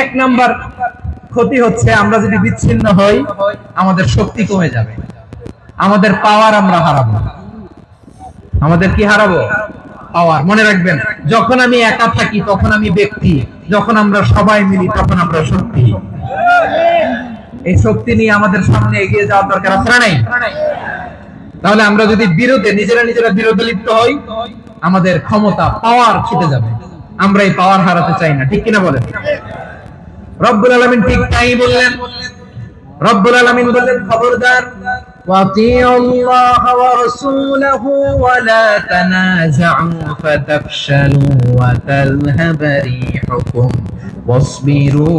এক নাম্বার ক্ষতি হচ্ছে, আমরা যদি বিচ্ছিন্ন হই, আমাদের শক্তি কমে যাবে, আমাদের পাওয়ার আমরা হারাবো। আমাদের কি হারাবো? পাওয়ার। মনে রাখবেন, যখন আমি একা থাকি তখন আমি ব্যক্তি, যখন আমরা সবাই মিলি তখন আমরা শক্তি। এই শক্তি নিয়ে আমাদের সামনে এগিয়ে যাওয়ার দরকার আছে না নাই? তাহলে আমরা যদি নিজেরা বিরোধে লিপ্ত হই, আমাদের ক্ষমতা, পাওয়ার ছুটে যাবে। আমরা এই পাওয়ার হারাতে চাই না, ঠিক কিনা বলেন? রব্বুল আলামিন ঠিক তাই বললেন। রব্বুল আলামিন বললেন, খবরদার, ওয়াতিউল্লাহ ওয়া রাসূলাহু ওয়া লা তানাযাউ ফাতাফশালু ওয়া তাযহাবা রিহুকুম ওয়াসবিরু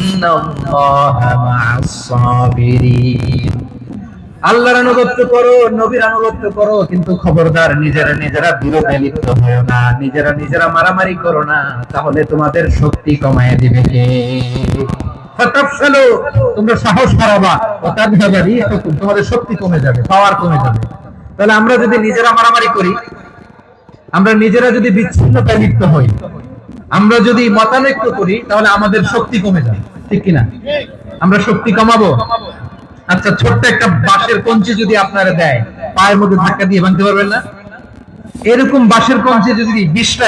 ইন্নাল্লাহা মা'আস সাবিরিন। আল্লাহর আনুগত্য করো, নবীর আনুগত্য করো, কিন্তু খবরদার নিজেরা বিরোধে লিপ্ত হয়ো না, নিজেরা মারামারি করো না, তাহলে তোমাদের শক্তি কমায় দিবে কে? ফাতাফশালু, তোমরা সাহস হারাবা, ওয়া তাযহাবা রিহুকুম, তোমাদের শক্তি কমে যাবে, পাওয়ার কমে যাবে। তাহলে আমরা যদি নিজেরা মারামারি করি, আমরা নিজেরা যদি বিচ্ছিন্নতায় লিপ্ত হই, আমরা যদি মতানৈক্য করি, তাহলে আমাদের শক্তি কমে যাবে, ঠিক কিনা? আমরা শক্তি কমাবো। আচ্ছা, ছোট্ট একটা বাঁশের কঞ্চি যদি আপনারা দেয়, পায়ের মধ্যে ধাক্কা দিয়ে ভাঙতে পারবেন না? এরকম বাঁশের কঞ্চি যদি 20টা